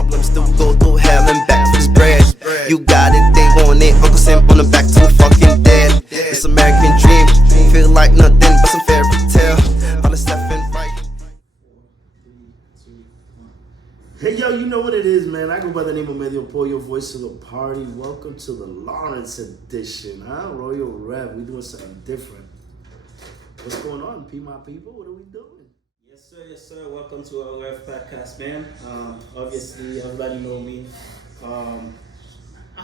problems, still go through hell and back to his bread. You got it, they want it, Uncle Sam on the back to a fucking dead. This American dream, feel like nothing but some fairy tale. All the stuff and right. Hey yo, you know what it is, man. I go by the name of Milan Paris, your voice of the party. Welcome to the Lawrence edition, huh? Royal Rev. We doing something different. What's going on, my people? What are we doing? Yes, sir. Welcome to our Rev podcast, man. Obviously, everybody know me. I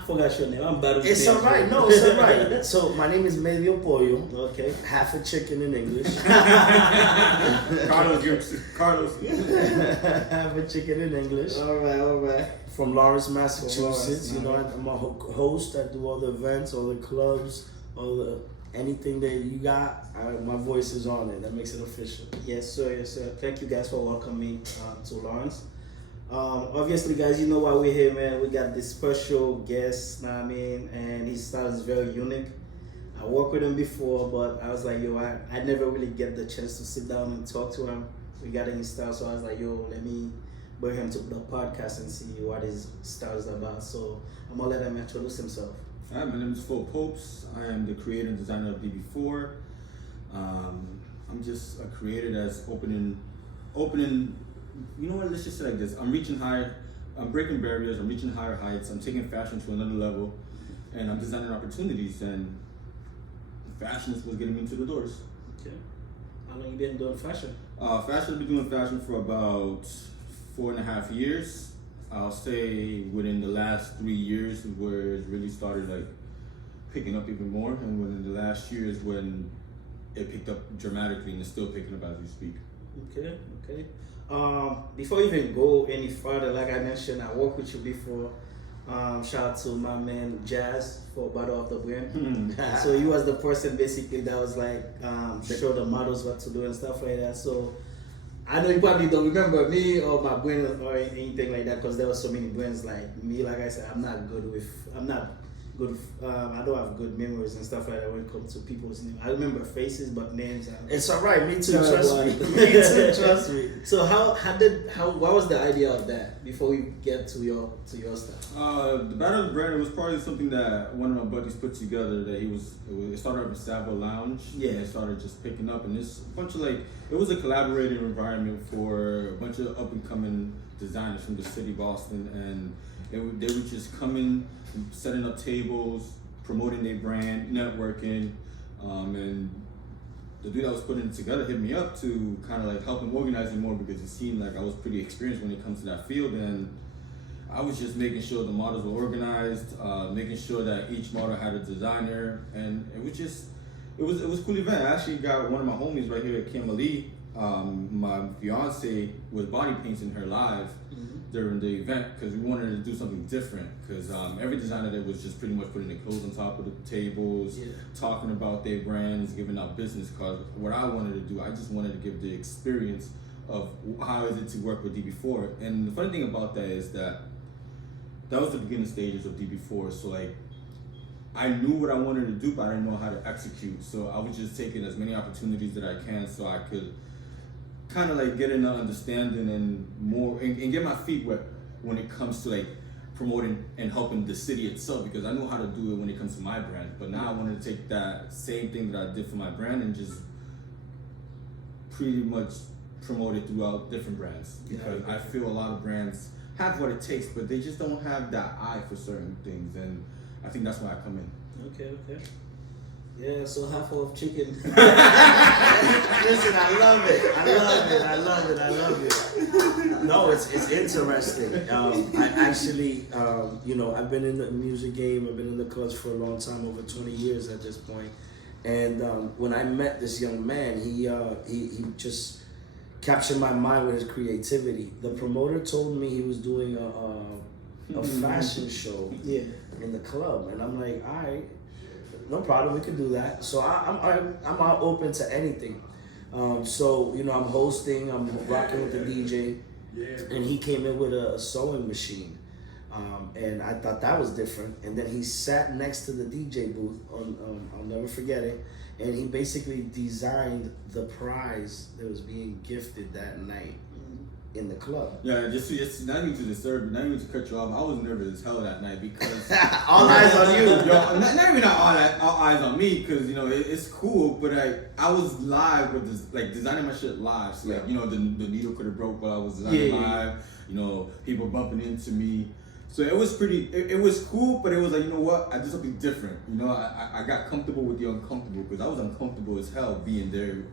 forgot your name. I'm bad with It's names. alright. No, it's alright. So my name is Medio Pollo. Okay. Half a chicken in English. Carlos. Half a chicken in English. All right. From Lawrence, Massachusetts. From Lawrence, I'm a host. I do all the events, all the clubs, anything that you got. My voice is on it. That makes it official. Yes, sir. Thank you guys for welcoming me to Lawrence. Obviously, guys, you know why we're here, man. We got this special guest, know what I mean, and his style is very unique. I worked with him before, but I was like, yo, I never really get the chance to sit down and talk to him regarding his style. So I was like, yo, let me bring him to the podcast and see what his style is about. So I'm gonna let him introduce himself. Hi, my name is Phor Popes. I am the creator and designer of DB4. I'm just a creator that's opening. You know what? Let's just say like this. I'm reaching higher. I'm breaking barriers. I'm reaching higher heights. I'm taking fashion to another level, and I'm designing opportunities. And fashion is what's getting me to the doors. Okay. How long you been doing fashion? I've been doing fashion for about 4.5 years. I'll say within the last 3 years is where it really started like picking up even more, and within the last year is when it picked up dramatically, and it's still picking up as we speak. Okay. Before we even go any further, like I mentioned, I worked with you before. Shout out to my man Jazz for Battle of the Brain. So he was the person basically that was like show the models what to do and stuff like that. So I know you probably don't remember me or my brain or anything like that because there were so many brains like me. Like I said, I don't have good memories and stuff like that when it comes to people's names. I remember faces, but names. It's alright. Me too. Trust me. Me too. Trust me. So what was the idea of that before we get to your stuff? The Battle of the Brand was probably something that one of my buddies put together. That it started up at Savo Lounge. Yeah. And it started just picking up, and it's a bunch of it was a collaborative environment for a bunch of up and coming designers from the city, Boston, and they were just coming, setting up tables, promoting their brand, networking, and the dude that was putting it together hit me up to kind of like help him organize it more because it seemed like I was pretty experienced when it comes to that field, and I was just making sure the models were organized, making sure that each model had a designer, and it was a cool event. I actually got one of my homies right here at Kim Ali. My fiance was body painting her live during the event because we wanted to do something different because every designer that was just pretty much putting their clothes on top of the tables, talking about their brands, giving out business cards. What I wanted to do, I just wanted to give the experience of how is it to work with DB4. And the funny thing about that is that was the beginning stages of DB4. So I knew what I wanted to do, but I didn't know how to execute. So I was just taking as many opportunities that I can so I could kind of get an understanding and get my feet wet when it comes to promoting and helping the city itself, because I know how to do it when it comes to my brand. But now I wanted to take that same thing that I did for my brand and just pretty much promote it throughout different brands, because I feel a lot of brands have what it takes, but they just don't have that eye for certain things, and I think that's why I come in. Okay. Yeah, so half of chicken. Listen, I love it. No, it's interesting. I actually, I've been in the music game. I've been in the clubs for a long time, over 20 years at this point. And when I met this young man, he just captured my mind with his creativity. The promoter told me he was doing a fashion show in the club, and I'm like, all right. No problem, we can do that. So I'm out open to anything. I'm hosting, I'm rocking with the DJ, and he came in with a sewing machine, and I thought that was different. And then he sat next to the DJ booth. I'll never forget it. And he basically designed the prize that was being gifted that night in the club. Yeah, just not even to disturb you, not even to cut you off. I was nervous as hell that night because All eyes on you. Yo, not even all eyes on me, because it's cool, but I was live with this, like designing my shit live. So like the needle could have broke while I was designing live. People bumping into me. So it was it was cool, but it was like, you know what, I did something different. I got comfortable with the uncomfortable, because I was uncomfortable as hell being there.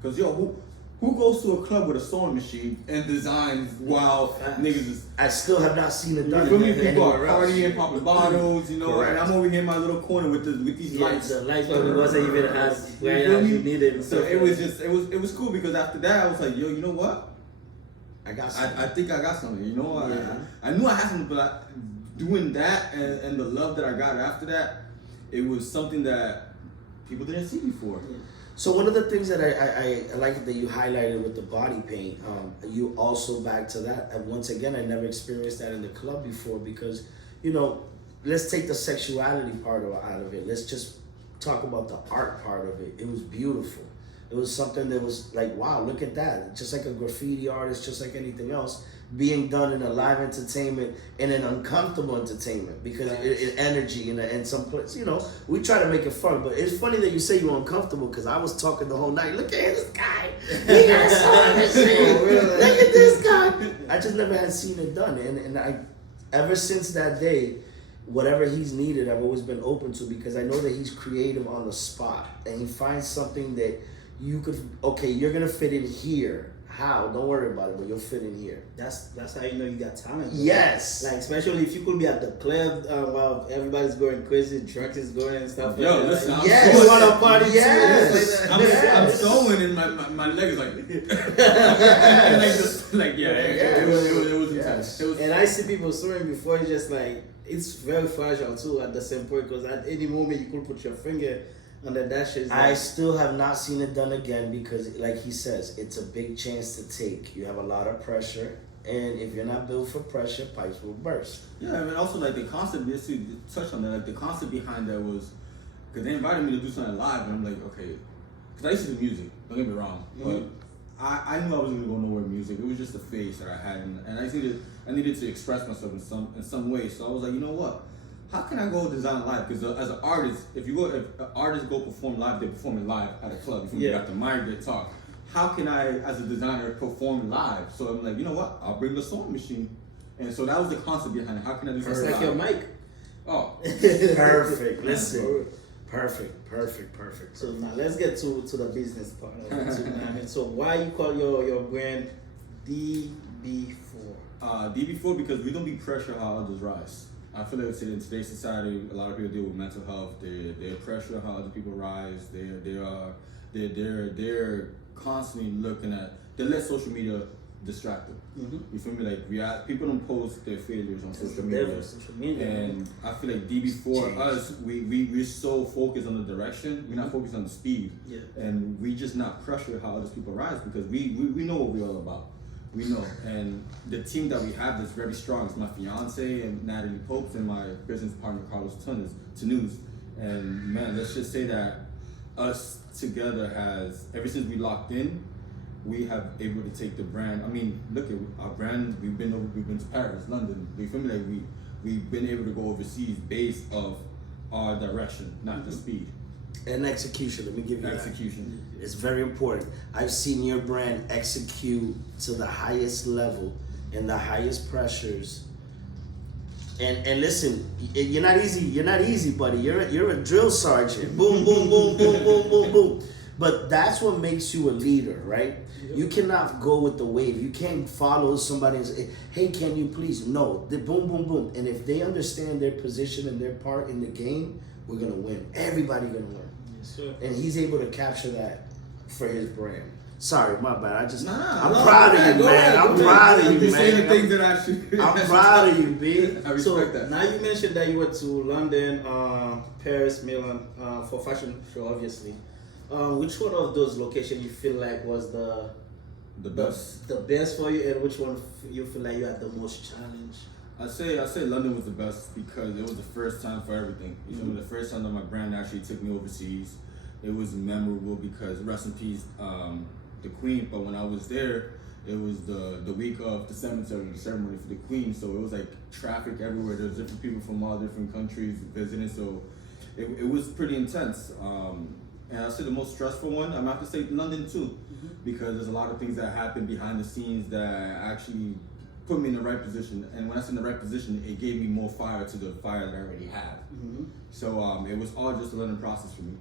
Because who goes to a club with a sewing machine and designs while niggas is... I still have not seen it done. You feel me? People are partying, popping bottles, and Correct. I'm over here in my little corner with these lights. The lights probably wasn't even as where you needed. And so stuff. it was just, it was cool, because after that I was like, yo, you know what? I got something. I think I got something, Yeah. I knew I had something, but doing that and the love that I got after that, it was something that people didn't see before. Yeah. So one of the things that I like that you highlighted with the body paint, you also back to that. And once again, I never experienced that in the club before, because, let's take the sexuality part out of it. Let's just talk about the art part of it. It was beautiful. It was something that was like, wow, look at that. Just like a graffiti artist, just like anything else, being done in a live entertainment and an uncomfortable entertainment, because it energy and some place, we try to make it fun, but it's funny that you say you're uncomfortable, because I was talking the whole night. Look at this guy. He got a song and shit. Look at this guy. I just never had seen it done, and I, ever since that day, whatever he's needed, I've always been open to, because I know that he's creative on the spot, and he finds something that you could, you're gonna fit in here. How? Don't worry about it, but you'll fit in here. That's how you know you got talent. Yes. Like, especially if you could be at the club while everybody's going crazy, drugs is going and stuff. Yo, like listen, that. I'm Yes. You want to party Yes. too? I'm sewing, and my leg is like, it was intense. It was, And I see people swearing before. It's just like, it's very fragile too at the same point, because at any moment you could put your finger on the dashes. I still have not seen it done again, because, like he says, it's a big chance to take. You have a lot of pressure, and if you're not built for pressure, pipes will burst. yeah, I mean, also like the concept, just to touch on that, like the concept behind that was, because they invited me to do something live, and I'm like, okay, because I used to do music, don't get me wrong, but I knew I wasn't gonna go nowhere with music. It was just a phase that I had, and I needed to express myself in some way. So I was like, you know what? How can I go design live? Because as an artist, if artists go perform live, they perform it live at a club. If you got the mic, they talk. How can I, as a designer, perform live? So I'm like, you know what? I'll bring the sewing machine. And so that was the concept behind it. How can I do It's something like live? your mic. Oh. Perfect. Listen. Perfect. So now let's get to the business part of it too, man. So why you call your brand DB4? DB4, because we don't be pressure how others rise. I feel like in today's society, a lot of people deal with mental health. They're pressure how other people rise. They're constantly looking at. They let social media distract them. You feel me? Like people don't post their failures on social media. And I feel like DB4, us, we're so focused on the direction. We're not focused on the speed. Yeah. And we just not pressure how other people rise, because we know what we're all about. We know, and the team that we have that's very strong is my fiance and Natalie Popes and my business partner Carlos Tanuz. And man, let's just say that us together has, ever since we locked in, we have able to take the brand. I mean, look at our brand. We've been to Paris, London. You feel me? Like we've been able to go overseas based of our direction, not the speed. And execution. Let me give you Execution. that. It's very important. I've seen your brand execute to the highest level and the highest pressures. And listen, you're not easy, buddy. You're a drill sergeant. Boom, boom, boom, boom, boom, boom, boom. But that's what makes you a leader, right? You cannot go with the wave. You can't follow somebody and say, hey, can you please? No, the boom, boom, boom. And if they understand their position and their part in the game, we're gonna win. Everybody gonna win. Yes, sir. And he's able to capture that for his brand. Sorry, my bad. I'm No, proud go of you, ahead, man. I'm go proud ahead. of I'm you, just saying the things man. that I should. I'm proud of you, B. I respect So that. now you mentioned that you went to London, Paris, Milan for fashion show, obviously. Which one of those locations you feel like was the best. the best for you, and which one you feel like you had the most challenge? I say London was the best because it was the first time for everything. You feel me? The first time that my brand actually took me overseas. It was memorable because rest in peace, the Queen. But when I was there, It was the week of the ceremony for the Queen, so it was like traffic everywhere. There was different people from all different countries visiting, so it was pretty intense. And I'll say the most stressful one, I'm gonna have to say London too, because there's a lot of things that happen behind the scenes that actually put me in the right position. And when I say in the right position, it gave me more fire to the fire that I already had. So it was all just a learning process for me.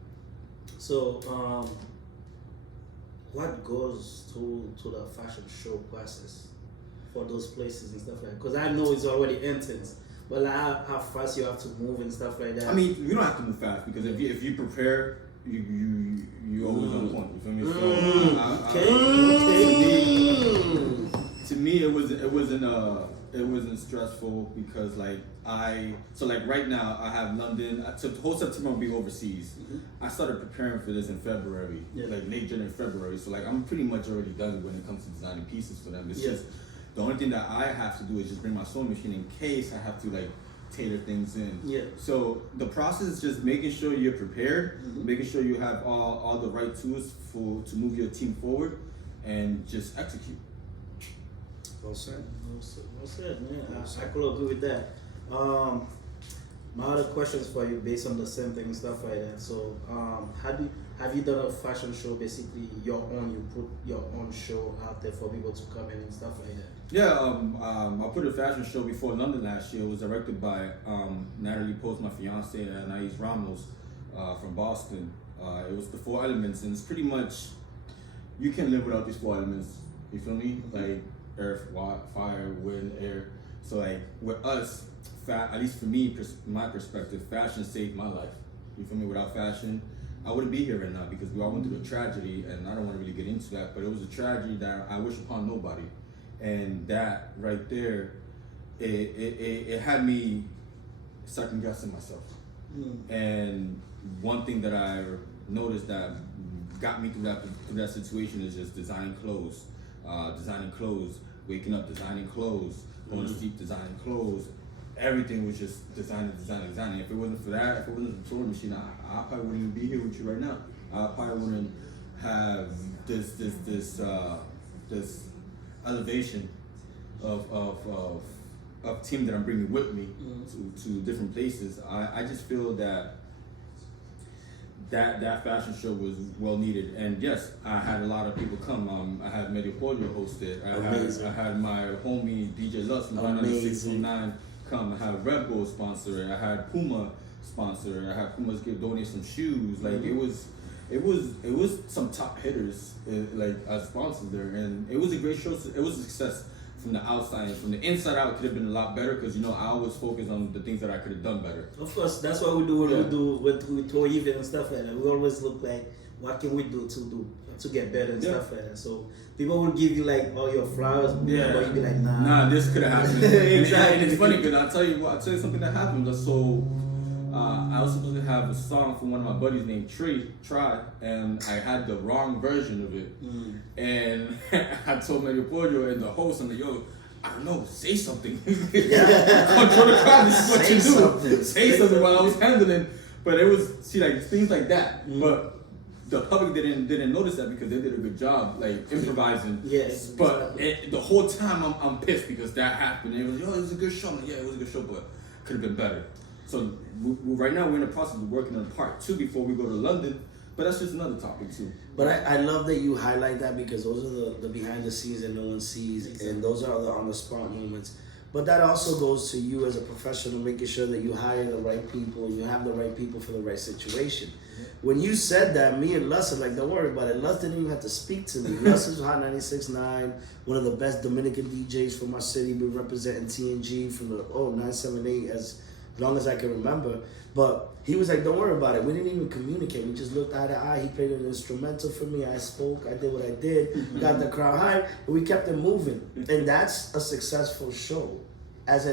So, what goes to the fashion show process for those places and stuff like that? Because I know it's already intense, but like how fast you have to move and stuff like that. I mean, you don't have to move fast because if you prepare, you always on point. You feel me? To me, it wasn't stressful because like right now I have London. So the whole September will be overseas. I started preparing for this in February, like late January, February. So like I'm pretty much already done when it comes to designing pieces for them. It's just the only thing that I have to do is just bring my sewing machine in case I have to like tailor things in. So the process is just making sure you're prepared, making sure you have all the right tools to move your team forward, and just execute. Well said. Well said, man. I could agree with that. My other questions for you based on the same thing and stuff like that. So, have you done a fashion show, basically your own? You put your own show out there for people to come in and stuff like that. Yeah, I put a fashion show before London last year. It was directed by Natalie Post, my fiance, and Anais Ramos from Boston. It was the 4 elements, and it's pretty much you can live without these 4 elements. You feel me? Like earth, water, fire, wind, air. So like with us, at least for me, my perspective, fashion saved my life. You feel me? Without fashion, I wouldn't be here right now because we all went through a tragedy, and I don't want to really get into that, but it was a tragedy that I wish upon nobody. And that right there, it had me second guessing myself. And one thing that I noticed that got me through that situation is just designing clothes, waking up designing clothes, going to sleep designing clothes. Everything was just designing. If it wasn't for that, if it wasn't for the sewing machine, I probably wouldn't even be here with you right now. I probably wouldn't have this elevation of team that I'm bringing with me to different places. I just feel that fashion show was well needed, and yes, I had a lot of people come. I had Medio Polio hosted. I had my homie DJ Lutz from 609 come. I had Red Bull sponsor it. I had Puma sponsor it. I had Puma's donate some shoes. Like it was some top hitters like as sponsors there, and it was a great show. It was a success from the outside, and from the inside out, it could have been a lot better because I always focus on the things that I could have done better. Of course, that's what we do when we do with tour event and stuff like that. We always look like what can we do to get better and stuff like that. So people will give you like all your flowers, but you'll be like, nah, this could have happened. Exactly. And it's funny because I'll tell you something that happened. So I was supposed to have a song from one of my buddies named Try, and I had the wrong version of it. And I told Medio Polio and the host, I'm like, yo, I don't know, say something. Control the crowd, this is what you do. Say something while I was handling. But it was, things like that. But the public didn't notice that because they did a good job, like improvising. Yes. But the whole time I'm pissed because that happened. It was, yo, it was a good show. Like, yeah, it was a good show, but could have been better. So right now we're in the process of working on part 2 before we go to London, but that's just another topic too. But I love that you highlight that because those are the behind the scenes that no one sees, and those are the on the spot moments. But that also goes to you as a professional, making sure that you hire the right people and you have the right people for the right situation. When you said that, me and Lus are like, don't worry about it. Lus didn't even have to speak to me. Lus is Hot 96.9, one of the best Dominican DJs from our city. Been representing TNG from the 978 as long as I can remember. But he was like, don't worry about it. We didn't even communicate. We just looked eye to eye. He played an instrumental for me. I spoke. I did what I did. Got the crowd high. And we kept it moving. And that's a successful show. As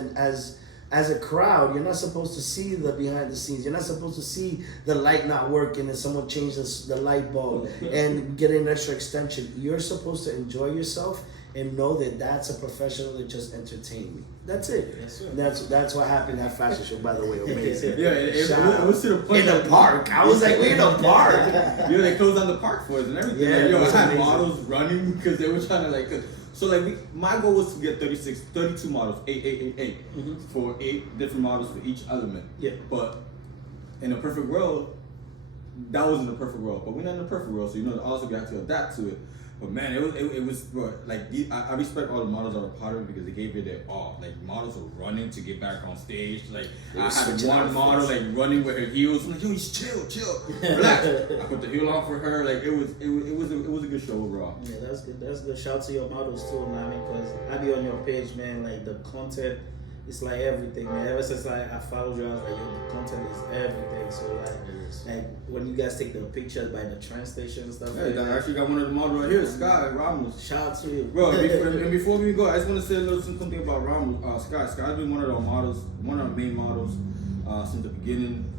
a crowd, you're not supposed to see the behind the scenes. You're not supposed to see the light not working and someone changes the light bulb and get an extra extension. You're supposed to enjoy yourself and know that that's a professional that just entertained me. That's it. Yes, that's what happened at fashion show, by the way. Amazing. Yeah, it was to the point in the park. I was like, we in a park. They closed down the park for us and everything. Yeah, like, I had amazing. models running because they were trying to So like my goal was to get 32 models, 8, for 8 different models for each element. Yeah. But in a perfect world, that wasn't a perfect world. But we're not in a perfect world, so also got to adapt to it. But man, it was bro, like I respect all the models that were part of it because they gave it their all. Like models were running to get back on stage. Like I had one model like running with her heels. I'm like, yo, just chill, relax. I put the heel on for her. Like it was a good show overall. Yeah, that's good. That's good. Shout out to your models too, man. Because I be on your page, man. Like the content, it's like everything, man. Ever since I followed you, I was like, yo, the content is everything. So like when you guys take the pictures by the train station and stuff. Hey, I actually got one of the models right here, Sky Ramos. Shout out to you, bro. Before we go, I just want to say a little something about Ramos. Sky's been one of our models, one of our main models since the beginning.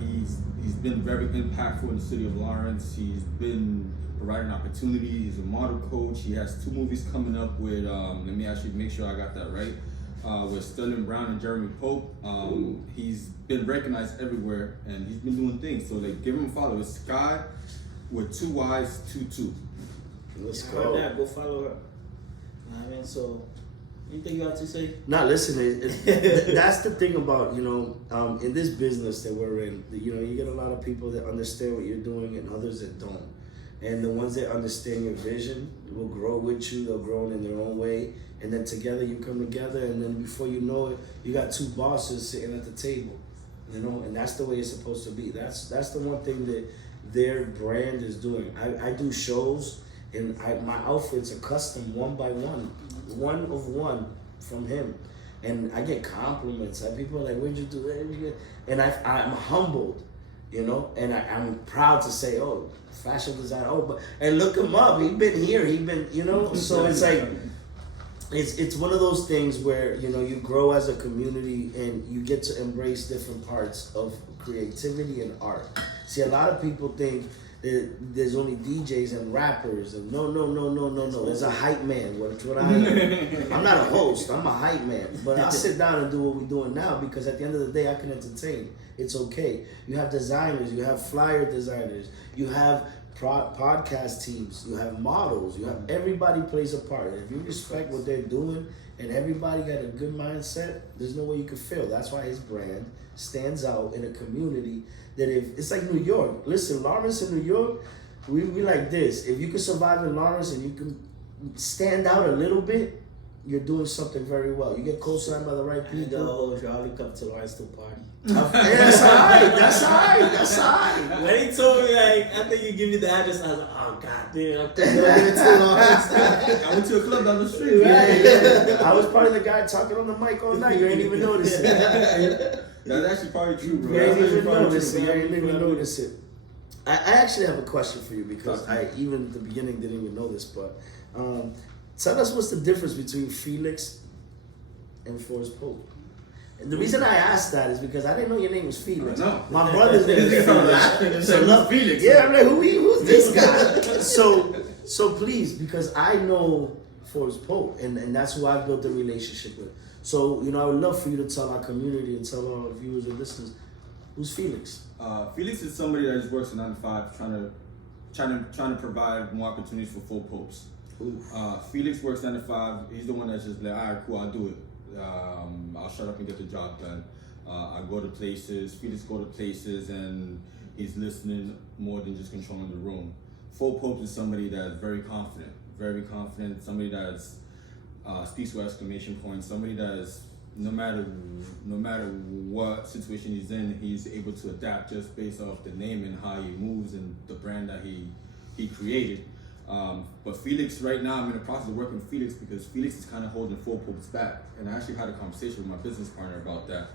He's been very impactful in the city of Lawrence. He's been providing opportunities. He's a model coach. He has 2 movies coming up with. Let me actually make sure I got that right. With Sterling Brown and Jeremy Pope. He's been recognized everywhere and he's been doing things. So like, give him a follow. It's Sky with 2 Y's, 2. Let's go. Go follow her. I mean, so anything you have to say? Nah, listen, that's the thing about, in this business that we're in, you get a lot of people that understand what you're doing and others that don't. And the ones that understand your vision will grow with you, they'll grow in their own way. And then together you come together, and then before you know it, you got 2 bosses sitting at the table, and that's the way it's supposed to be. That's the one thing that their brand is doing. I do shows, and my outfits are custom one by one of one from him, and I get compliments. And people are like, "Where'd you do that?" And I'm humbled, and I'm proud to say, "Oh, fashion designer." And look him up. He been here. So it's like. It's one of those things where you grow as a community and you get to embrace different parts of creativity and art. See, a lot of people think that there's only DJs and rappers, and no. There's a hype man. What I am. I'm not a host. I'm a hype man. But I'll sit down and do what we're doing now because at the end of the day, I can entertain. It's okay. You have designers. You have flyer designers. You have podcast teams, you have models, you have everybody plays a part. If you respect what they're doing and everybody got a good mindset, there's no way you can fail. That's why his brand stands out in a community that it's like New York. Listen, Lawrence and New York, we like this. If you can survive in Lawrence and you can stand out a little bit, you're doing something very well. You get co-signed by the right people. I'll only come to Lawrence to party. That's all right. When he told me, after you give me the address, I was like, oh, God damn, I'm going to Lawrence. I went to a club down the street. Yeah. I was part of the guy talking on the mic all night. You ain't even notice it. That's actually probably true, bro. You ain't even notice it. I actually have a question for you because I, even at the beginning, didn't even know this, but tell us what's the difference between Felix and Phor Popes. And the reason I asked that is because I didn't know your name was Felix. No. My brother's name is Felix. So love Felix. Yeah, I'm like, who's this guy? So please, because I know Phor Popes, and that's who I've built a relationship with. So, I would love for you to tell our community and tell all our viewers and listeners, who's Felix? Felix is somebody that just works a 9 to 5, trying to provide more opportunities for Phor Popes. Felix works 9 to 5. He's the one that's just like, all right, cool, I'll do it. I'll shut up and get the job done. I go to places, Felix go to places, and he's listening more than just controlling the room. Phor Popes is somebody that's very confident, somebody that's speaks with exclamation points, somebody that's no matter what situation he's in, he's able to adapt just based off the name and how he moves and the brand that he created. But Felix, right now, I'm in the process of working with Felix because Felix is kind of holding Phor Popes back. And I actually had a conversation with my business partner about that.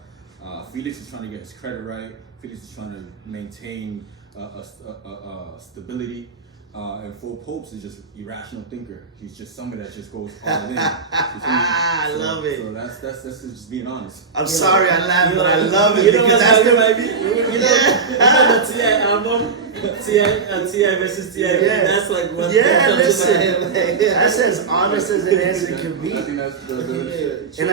Felix is trying to get his credit right. Felix is trying to maintain stability. And Phor Popes is just irrational thinker. He's just somebody that just goes all in. I love it. So that's just being honest. I'm sorry I laughed, but I love it because that's the might be. The T.I. album, T.I. versus T.I. Yeah. That's like what. Yeah, listen, that's as honest as it can be. I think that's the And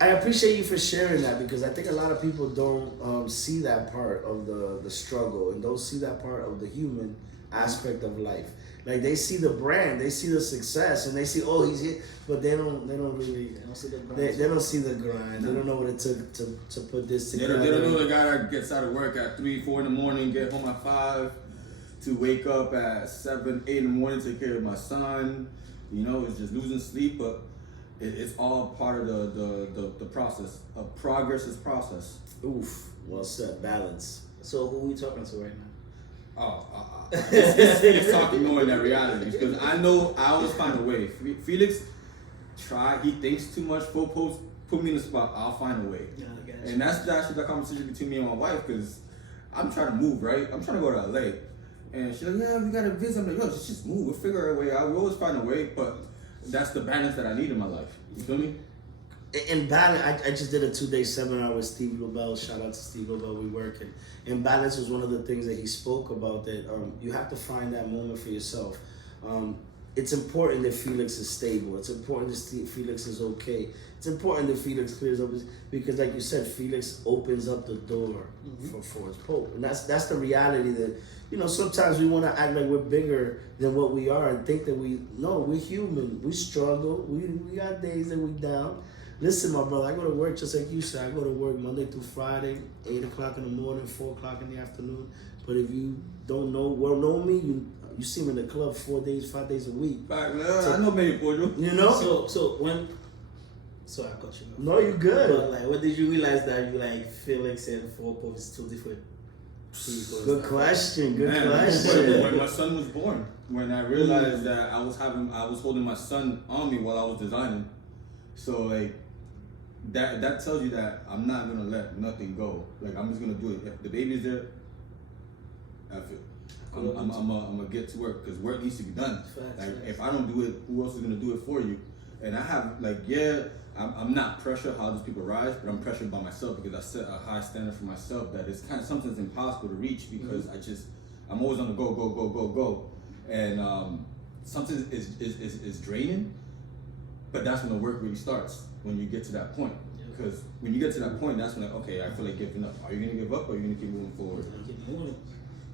I appreciate you for sharing that because I think a lot of people don't see that part of the struggle and don't see that part of the human aspect of life. Like they see the brand, they see the success, and they see, oh, he's here, but they don't really. They don't see the grind. They don't see the grind. They don't know what it took to put this together. They don't know the guy that gets out of work at 3, 4 in the morning, get home at 5, to wake up at 7, 8 in the morning, take care of my son. You know, it's just losing sleep, but it's all part of the process. Progress is process. Oof, well said. Balance. So who we talking to right now? It's talking knowing that reality, because I know I always find a way. Felix he thinks too much. Phor Popes put me in the spot. I'll find a way. Yeah, I got you. And that's actually the conversation between me and my wife, because I'm trying to move, right? I'm trying to go to LA. And she's like, yeah, we got to visit. I'm like, yo, just move. We'll figure a way out. We always find a way, but that's the balance that I need in my life. You feel me? In balance, I just did a 2-day seminar with Steve Lobel. Shout out to Steve Lobel. We work, and in balance was one of the things that he spoke about. That you have to find that moment for yourself. It's important that Felix is stable. It's important that Felix is okay. It's important that Felix clears up because, like you said, Felix opens up the door for Phor Popes, and that's the reality that, you know, sometimes we want to act like we're bigger than what we are and think that we're human. We struggle. We got days that we down. Listen, my brother, I go to work just like you said. I go to work Monday through Friday, 8 o'clock in the morning, 4 o'clock in the afternoon. But if you don't know me, you see me in the club 4 days, 5 days a week. Back, I know maybe Pedro. You know? So I cut you off. No, you're good. But like, when did you realize that you like Felix and Phor Popes is two different people? Good question. Good Man, question. when my son was born, when I realized that I was holding my son on me while I was designing, so like that tells you that I'm not gonna let nothing go. Like I'm just gonna do it. If the baby's there, F it. I'm gonna get to work because work needs to be done. Like if I don't do it, who else is gonna do it for you? And I have I'm not pressured how these people rise, but I'm pressured by myself because I set a high standard for myself that it's kind of something that's impossible to reach because I'm always on the go, and something is draining. But that's when the work really starts, when you get to that point. Because when you get to that point, that's when okay, I feel like giving up. Are you gonna give up or are you gonna keep moving forward? Keep moving.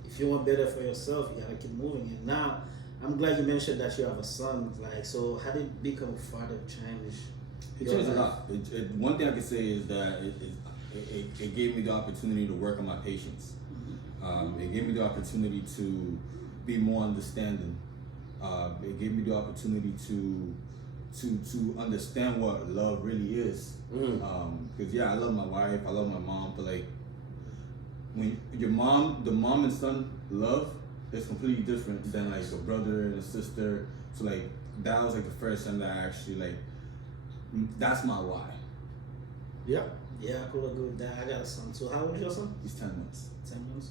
If you want better for yourself, you gotta keep moving. And now, I'm glad you mentioned that you have a son. Like, so how did become a father change? It changed a lot. One thing I can say is that it gave me the opportunity to work on my patience. It gave me the opportunity to be more understanding. It gave me the opportunity to understand what love really is. Because I love my wife, I love my mom, but like when the mom and son love is completely different than like a brother and a sister. So like that was like the first time that I actually like that's my why. Yep. Yeah, I could agree with that. I got a son too. How old is your son? He's 10 months. 10 months?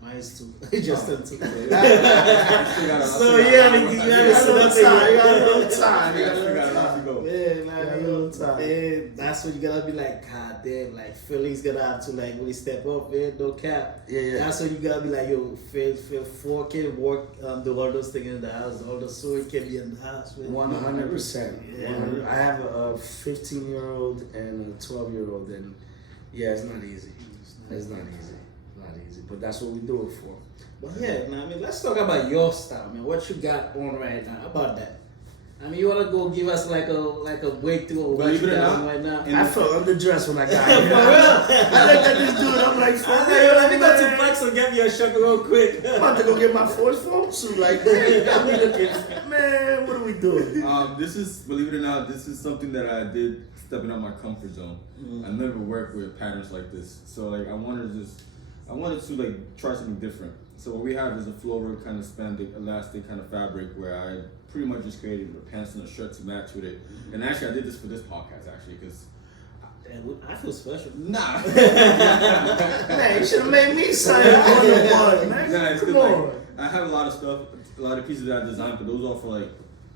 Mine is 2. He just turned 2. So yeah, you got a little time. You got a little time. You got a little time. Yeah, man, a little time. Man, that's when you gotta be like, God damn, like Philly's gonna have to like really step up, man. No cap. Yeah. That's when you gotta be like, yo, Phil can work do all those things in the house, all the sewing can be in the house. 100%. Yeah. I have a 15-year-old and a 12-year-old, and yeah, it's not easy. It's not easy. But that's what we do it for. But yeah, man, I mean, let's talk about your style, man. What you got on right now? How about that? I mean, you wanna go give us like a breakthrough of what you got on right now? I felt underdressed when I got here. For real? I looked at this dude, I'm like, let me go to Flex and get me a shirt real quick. I'm about to go get my Phor suit. Like, man, you got me looking. Man, what are we doing? Believe it or not, this is something that I did stepping out my comfort zone. I never worked with patterns like this, so like I wanted to like try something different. So what we have is a floral kind of spandex, elastic kind of fabric where I pretty much just created a pants and a shirt to match with it. And actually, I did this for this podcast actually because I feel special. Nah, man, you should have made me sign on the board, man. Nah, it's Come 'cause, on. like, I have a lot of stuff, a lot of pieces that I designed, but those are for like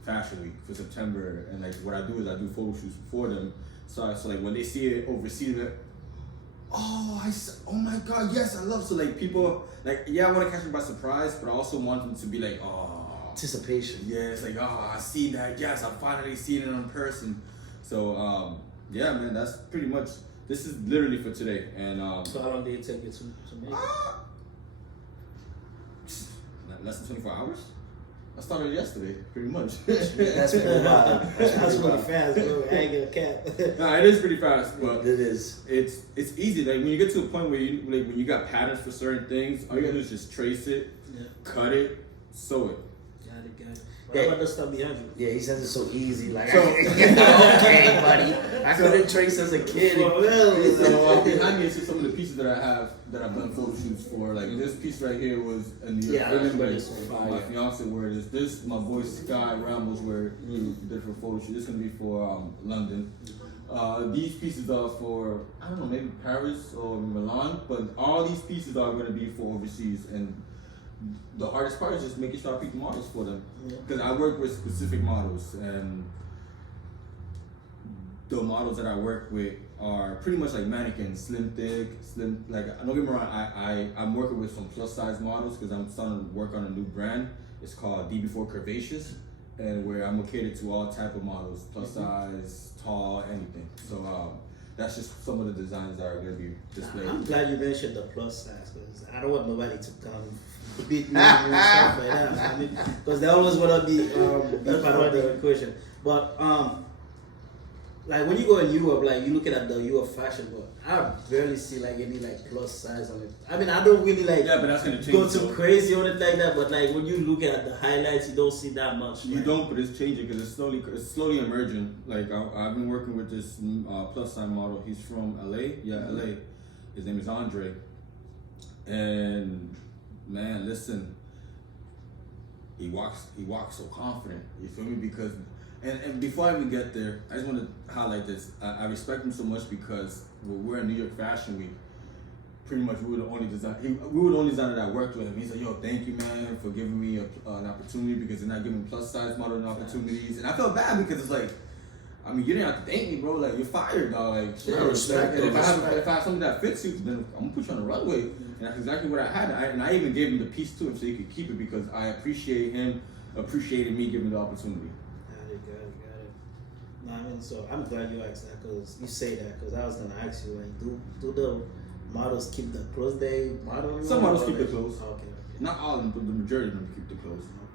Fashion Week for September. And like what I do is I do photo shoots for them. So like when they see it overseas, they're like, oh my God, yes, I love. So like people like I want to catch them by surprise, but I also want them to be like, Anticipation. yeah, it's like I see that. Yes, I finally seen it in person. So yeah, man, that's pretty much. This is literally for today. And So how long did it take you to make? less than 24 hours. I started yesterday, pretty much. That's pretty wild. That's really fast, bro. I ain't gonna cap. Nah, it is pretty fast, but It is. it's easy. Like when you get to a point where you like when you got patterns for certain things, all you gotta do is just trace it, cut it, sew it. Got it. What about the stuff behind you? Yeah, he says it's so easy. Like, So- okay, buddy. I couldn't trace as a kid. So behind me is just some of the pieces that I have that I've done photo shoots for. Like this piece right here was a New York Yeah, I remember fashion this week. one. My fiance wore this. This my boy Sky Ramos where he did for a photo shoot. This is gonna be for London. These pieces are for I don't know maybe Paris or Milan, but all these pieces are gonna be for overseas. And the hardest part is just making sure I pick the models for them because I work with specific models and the models that I work with are pretty much like mannequins, slim, thick, slim. Like don't get me wrong, I'm working with some plus size models because I'm starting to work on a new brand. It's called DB4 Curvaceous, and where I'm catered to all type of models, plus size, tall, anything. So that's just some of the designs that are going to be displayed. I'm glad you mentioned the plus size because I don't want nobody to come beat me and stuff like that. I mean, because they always want to be part of the equation. But like when you go in Europe, like you looking at the Europe fashion, but I barely see like any like plus size on it. I mean, I don't really like Yeah, but that's going to change. go too though. crazy on it like that. But like when you look at the highlights, you don't see that much. You like, don't, but it's changing because it's slowly emerging. Like I've been working with this plus size model. He's from LA. Yeah, LA. His name is Andre. And man, listen, he walks so confident. You feel me? Because and before I even get there, I just want to highlight this. I respect him so much because when we're in New York Fashion Week, pretty much we were the only designer that worked with him. He said, "Yo, thank you, man, for giving me an opportunity because they're not giving plus size modeling opportunities." And I felt bad because it's like, I mean, you didn't have to thank me, bro. Like you're fired, dog. Like shit, Yeah, respect, and if I respect. have something that fits you, then I'm gonna put you on the runway. And that's exactly what I had. And I even gave him the piece to him so he could keep it because I appreciate him appreciating me giving the opportunity. Got it. No, I mean, so I'm glad you asked that because you say that because I was gonna ask you like, do the models keep the clothes they model? Some models keep the clothes. Okay. Not all of them, but the majority of them keep the clothes. No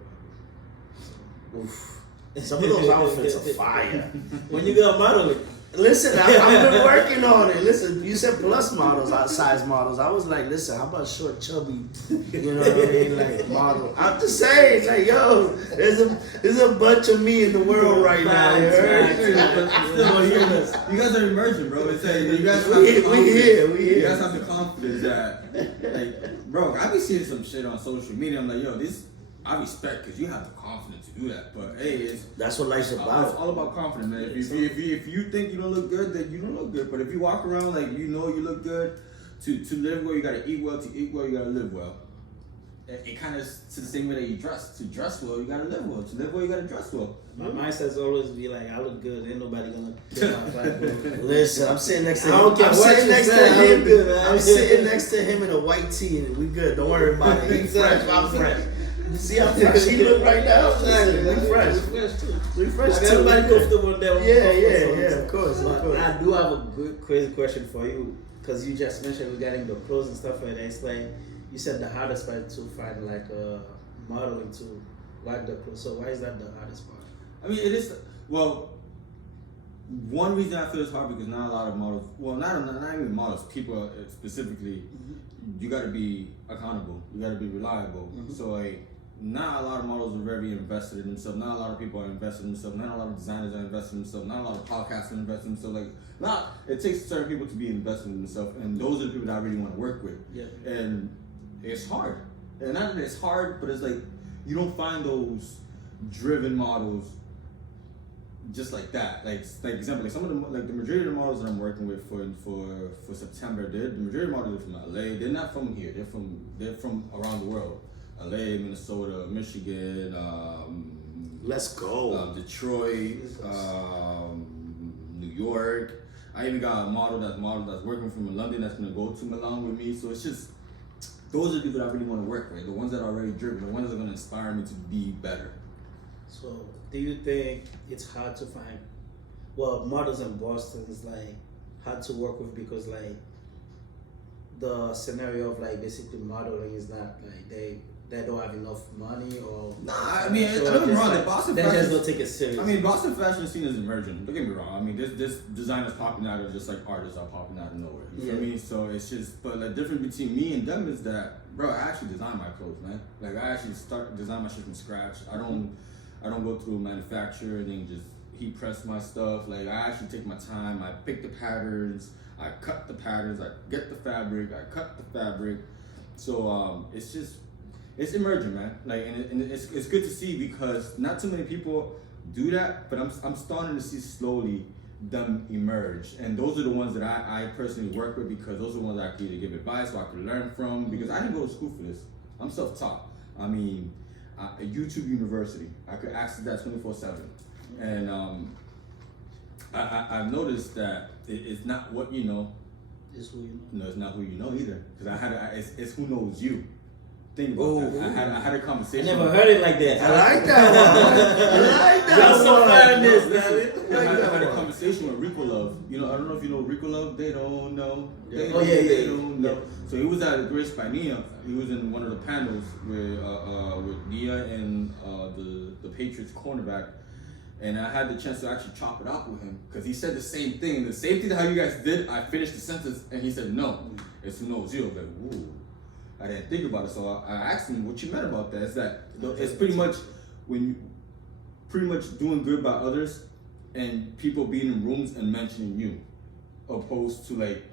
problem. Oof. Some of those outfits are fire. When you go modeling, Listen, I've been working on it. Listen, you said plus models, size models. I was like, listen, how about short, chubby, you know what I mean, like model. I'm just saying, like, yo, there's a bunch of me in the world right now. You heard? You guys are emerging, bro. It's like, you guys have We the confidence. here. You guys have the confidence that, like, bro, I be seeing some shit on social media. I'm like, yo, this, I respect because you have the confidence to do that. But hey, That's what life's it's about. all about confidence, man. If you think you don't look good, then you don't look good. But if you walk around like you know you look good, to live well, you gotta eat well. To eat well, you gotta live well. It kind of is to the same way that you dress. To dress well, you gotta live well. To live well, you gotta dress well. my mindset's always be like, I look good. Ain't nobody gonna kill my vibe, bro. Listen, I'm sitting next to I him. don't care I'm what sitting you next say, to I look him. good, man. I'm sitting next to him in a white tee, and we good. Don't worry about it. He fresh. I'm fresh. See how fresh he look right now? Listen, we fresh. We fresh Like, too. everybody comfortable there. Yeah, of course. But I do have a good crazy question for you because you just mentioned regarding the clothes and stuff like that. It's like you said the hardest part to find like a modeling to like the clothes. So why is that the hardest part? I mean, it is. Well, one reason I feel it's hard because not a lot of models. Well, not even models. People specifically, you got to be accountable. You got to be reliable. So like, not a lot of models are very invested in themselves. Not a lot of people are invested in themselves. Not a lot of designers are invested in themselves. Not a lot of podcasters are invested in themselves. Like, it takes certain people to be invested in themselves, and those are the people that I really want to work with. Yeah. And it's hard. And not that it's hard, but it's like you don't find those driven models just like that. Like example, like some of the the majority of the models that I'm working with for September, the majority of models are from LA. They're not from here. They're from around the world. LA, Minnesota, Michigan, Let's go. Detroit, New York. I even got a model that's working from London that's gonna go to Milan with me. So it's just those are the people that I really want to work with. The ones that are already driven, the ones that are gonna inspire me to be better. So do you think it's hard to find models in Boston is like hard to work with because like the scenario of like basically modeling is not like that don't have enough money or? Nah, I mean, I don't get me wrong. The Boston They fashion, just don't take it serious. I mean, Boston fashion scene is emerging. Don't get me wrong. I mean, there's designers popping out of just like artists are popping out of nowhere. You feel me? So it's just, but the difference between me and them is that, bro, I actually design my clothes, man. Like I actually start design my shit from scratch. I don't go through a manufacturer and then just heat press my stuff. Like I actually take my time. I pick the patterns. I cut the patterns. I get the fabric. I cut the fabric. So it's just. It's emerging, man. Like, and it's good to see because not too many people do that, but I'm starting to see slowly them emerge, and those are the ones that I personally work with because those are the ones I can either give advice or I can learn from because I didn't go to school for this. I'm self-taught. I mean, a YouTube University. I could access that 24/7, and I've noticed that it's not what you know. It's who you know. No, it's not who you know either. Because it's who knows you. Think about that. I had a conversation. I never heard it like that. I like that one. I like that one. so fairness, I had a conversation with Rico Love. You know, I don't know if you know Rico Love. They don't know. They don't know. So he was at Grace Pania. He was in one of the panels with Nia and the Patriots cornerback. And I had the chance to actually chop it up with him because he said the same thing. The same thing that how you guys did. I finished the sentence and he said, no, it's who knows you. I was like, ooh. I didn't think about it, so I asked him what you meant about that. Is that it's pretty much when you pretty much doing good by others and people being in rooms and mentioning you, opposed to like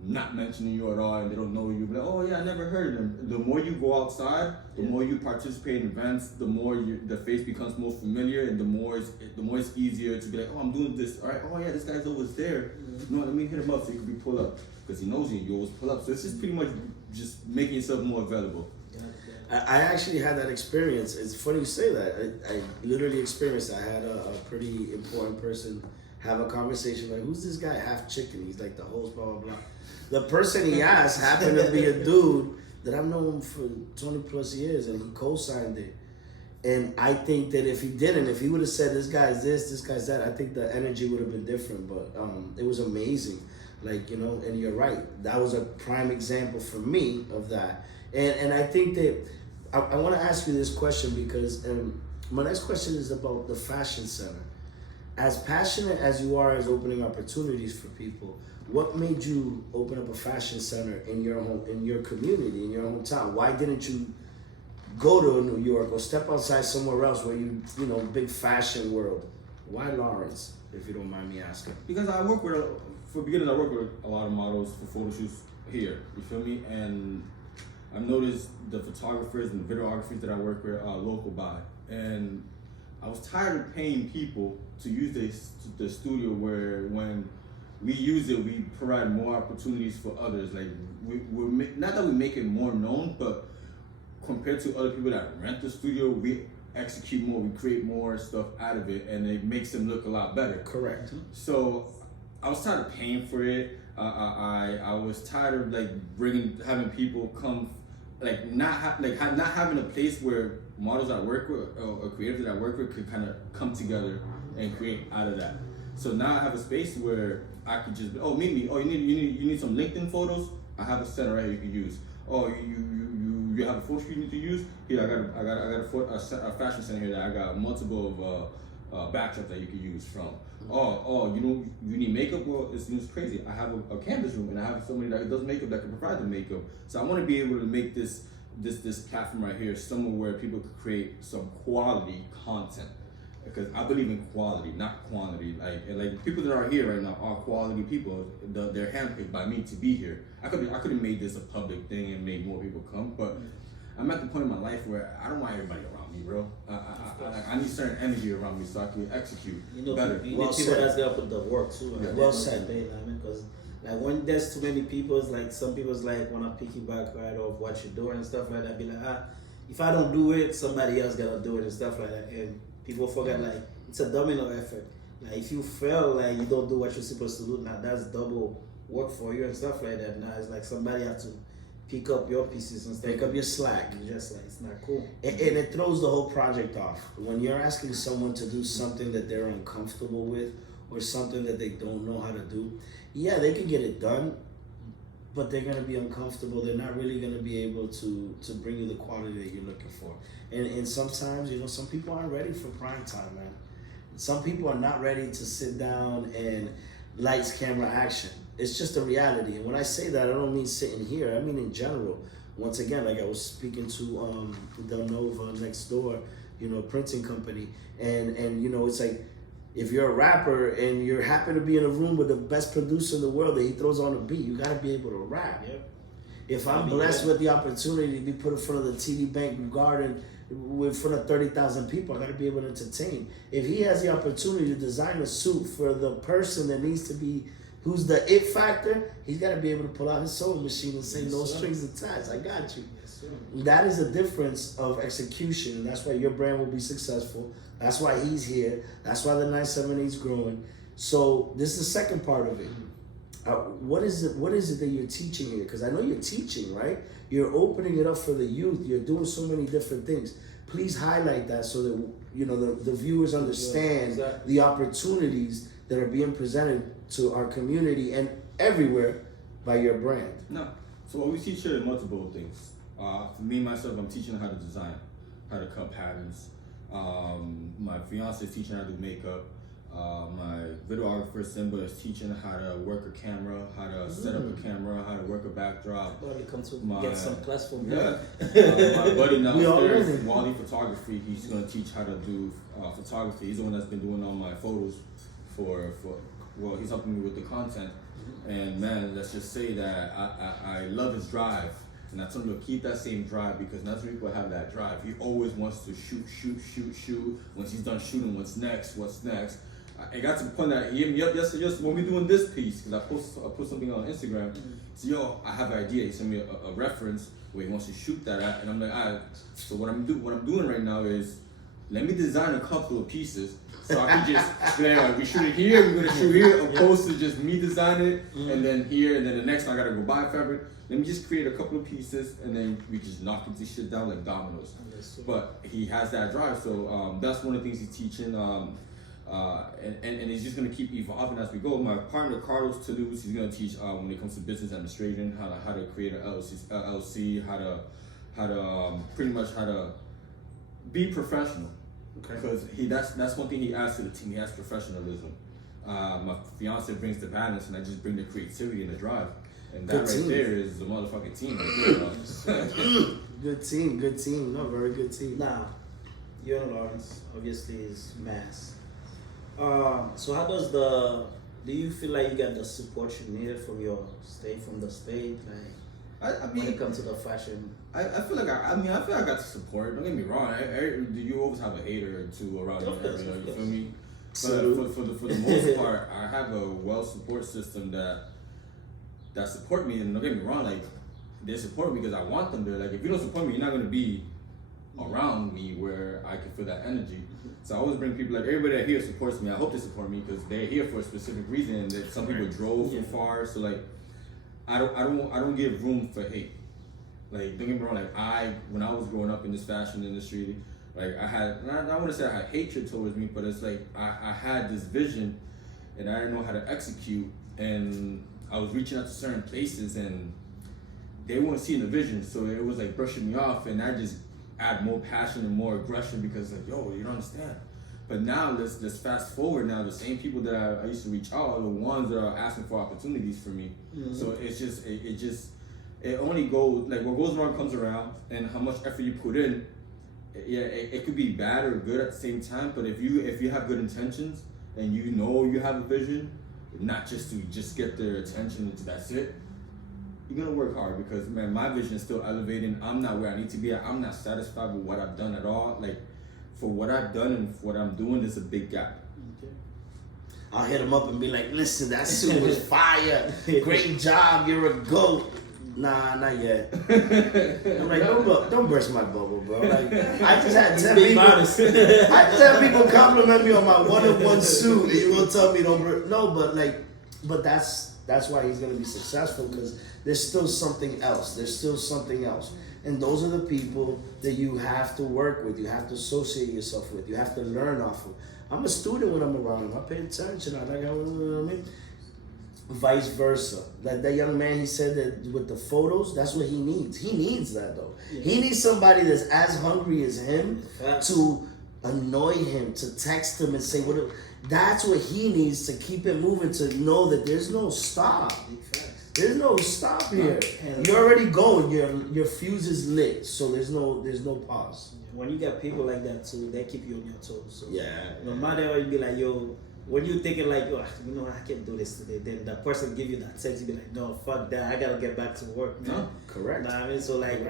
not mentioning you at all and they don't know you. But like, oh yeah, I never heard of them. The more you go outside, the more you participate in events, the more the face becomes more familiar, and the more it's easier to be like, oh, I'm doing this. All right, oh yeah, this guy's always there. You know what I mean? Hit him up so he can be pull up because he knows you. You always pull up. So it's just pretty much just making yourself more available. I actually had that experience. It's funny you say that. I literally experienced it. I had a pretty important person have a conversation like, who's this guy half chicken? He's like the host, blah, blah, blah. The person he asked happened to be a dude that I've known for 20 plus years, and he co-signed it. And I think that if he would have said this guy's this guy's that, I think the energy would have been different. But it was amazing. Like, you know, and you're right. That was a prime example for me of that. And I think that I want to ask you this question because my next question is about the fashion center. As passionate as you are as opening opportunities for people, what made you open up a fashion center in your home, in your community, in your hometown? Why didn't you go to New York or step outside somewhere else where you know, big fashion world? Why Lawrence, if you don't mind me asking? Because I work with, for beginners, I work with a lot of models for photo shoots here, you feel me? And I've noticed the photographers and videographers that I work with are local by. And I was tired of paying people to use the studio where when we use it, we provide more opportunities for others. Like we're not that we make it more known, but compared to other people that rent the studio, we execute more, we create more stuff out of it, and it makes them look a lot better. Correct. So I was tired of paying for it. I was tired of like having people come, like not having a place where models I work with or creators that I work with could kind of come together and create out of that. So now I have a space where I could just meet me. Oh, you need some LinkedIn photos? I have a center right here you can use. Oh, you have a photo shoot you need to use? Here, I got a fashion center here that I got multiple backdrops that you can use from. Oh, you need makeup? Well, it's crazy. I have a canvas room and I have somebody that does makeup that can provide the makeup. So I want to be able to make this platform right here somewhere where people could create some quality content. Because I believe in quality, not quantity. Like people that are here right now are quality people. They're handpicked by me to be here. I could have made this a public thing and made more people come, but I'm at the point in my life where I don't want everybody around me, bro. I need certain energy around me so I can execute better. You need people that's gonna put the work too. Yeah. Well said. Because like when there's too many people, it's like some people's like wanna piggyback right off what you're doing and stuff like that. Be like, if I don't do it, somebody else gotta do it and stuff like that. And people forget like it's a domino effect. Like if you fail, like you don't do what you're supposed to do, now that's double work for you and stuff like that. Now it's like somebody have to pick up your pieces and stuff. Pick up your slack. It's just like it's not cool. And it throws the whole project off. When you're asking someone to do something that they're uncomfortable with or something that they don't know how to do, yeah, they can get it done, but they're gonna be uncomfortable. They're not really gonna be able to bring you the quality that you're looking for. And sometimes, you know, some people aren't ready for prime time, man. Some people are not ready to sit down and lights, camera, action. It's just a reality. And when I say that, I don't mean sitting here. I mean in general. Once again, like I was speaking to Del Nova next door, you know, printing company, and you know, it's like, if you're a rapper and you're happy to be in a room with the best producer in the world that he throws on a beat, you gotta be able to rap. Yep. If I'm blessed with the opportunity to be put in front of the TD Bank Garden in front of 30,000 people, I gotta be able to entertain. If he has the opportunity to design a suit for the person that needs to be, who's the it factor, he's gotta be able to pull out his sewing machine and say, no strings attached, I got you. That is the difference of execution, and that's why your brand will be successful. That's why he's here. That's why the 978 is growing. So this is the second part of it. What is it that you're teaching here? Because I know you're teaching, right? You're opening it up for the youth. You're doing so many different things. Please highlight that so that, you know, the viewers understand the opportunities that are being presented to our community and everywhere by your brand. No. So what we teach here are multiple things. For me, myself, I'm teaching how to design, how to cut patterns. My fiance is teaching how to do makeup. My videographer Simba is teaching how to work a camera, how to set up a camera, how to work a backdrop. Well, come to get some class from yeah. My buddy downstairs, Wally Photography, he's going to teach how to do photography. He's the one that's been doing all my photos well, he's helping me with the content. And man, let's just say that I love his drive. And I told him to keep that same drive, because not many people have that drive. He always wants to shoot. Once he's done shooting, what's next? I got to the point that he hit me up yesterday when we doing this piece, because I put something on Instagram. He said, yo, I have an idea. He sent me a reference where he wants to shoot that at, and I'm like, all right. So what I'm doing right now is, let me design a couple of pieces so I can just be like, all right, we shoot it here, we're gonna shoot here, opposed to just me design it, and then here, and then the next one I gotta go buy fabric. Let me just create a couple of pieces, and then we just knock this shit down like dominoes. But he has that drive, so that's one of the things he's teaching. And he's just gonna keep evolving as we go. My partner Carlos Toulouse, he's gonna teach when it comes to business administration, how to create an LLC, how to pretty much how to be professional. Because that's one thing he adds to the team. He has professionalism. My fiance brings the balance, and I just bring the creativity and the drive. And that there is the motherfucking team right there. Good team. No, very good team. Now, you and Lawrence obviously is mass. So how do you feel like you got the support you needed from the state? Like, I mean, when it comes to the fashion, I feel like I feel like I got the support. Don't get me wrong. You always have a hater or two around your area. You feel me? But for the most part, I have a well support system that support me. And don't get me wrong, like, they support me because I want them there. Like, if you don't support me, you're not gonna be around me where I can feel that energy. So I always bring people, like, everybody that here supports me. I hope they support me because they're here for a specific reason. And that some people drove from far. So like, I don't give room for hate. Like, don't get me wrong. Like, when I was growing up in this fashion industry, like, I want to say I had hatred towards me, but it's like I had this vision, and I didn't know how to execute. And I was reaching out to certain places, and they weren't seeing the vision, so it was like brushing me off. And I just add more passion and more aggression because, like, yo, you don't understand. But now let's fast forward. Now the same people that I used to reach out are the ones that are asking for opportunities for me. So it's just it only goes, like, what goes around comes around, and how much effort you put in. Yeah, it could be bad or good at the same time. But if you have good intentions and you know you have a vision, not just to just get their attention and that's it, you're gonna work hard, because, man, my vision is still elevating. I'm not where I need to be at. I'm not satisfied with what I've done at all. Like, for what I've done and for what I'm doing, there's a big gap. I'll hit him up and be like, listen, that suit was fire. Great job, you're a GOAT. Nah, not yet. I'm like, don't burst my bubble, bro. Like, I just had 10 people compliment me on my one-of-one suit, and you gonna tell me no, but that's why he's gonna be successful, because there's still something else. And those are the people that you have to work with, you have to associate yourself with, you have to learn off of. I'm a student when I'm around him. I pay attention. You know what I mean? vice versa. Like that young man, he said that with the photos, that's what he needs. He needs that though. Yeah. He needs somebody that's as hungry as him Facts. to annoy him, to text him and say what. That's what he needs to keep it moving. To know that there's no stop. Big facts. There's no stop here. And- You're already going. Your fuse is lit. So there's no pause. When you got people like that too, they keep you on your toes. So Yeah. no matter what, you be like, yo, when you thinking like, yo, you know, I can't do this today, then that person give you that sense, you be like, no, fuck that, I gotta get back to work, man. No, correct. Know what I mean? So like,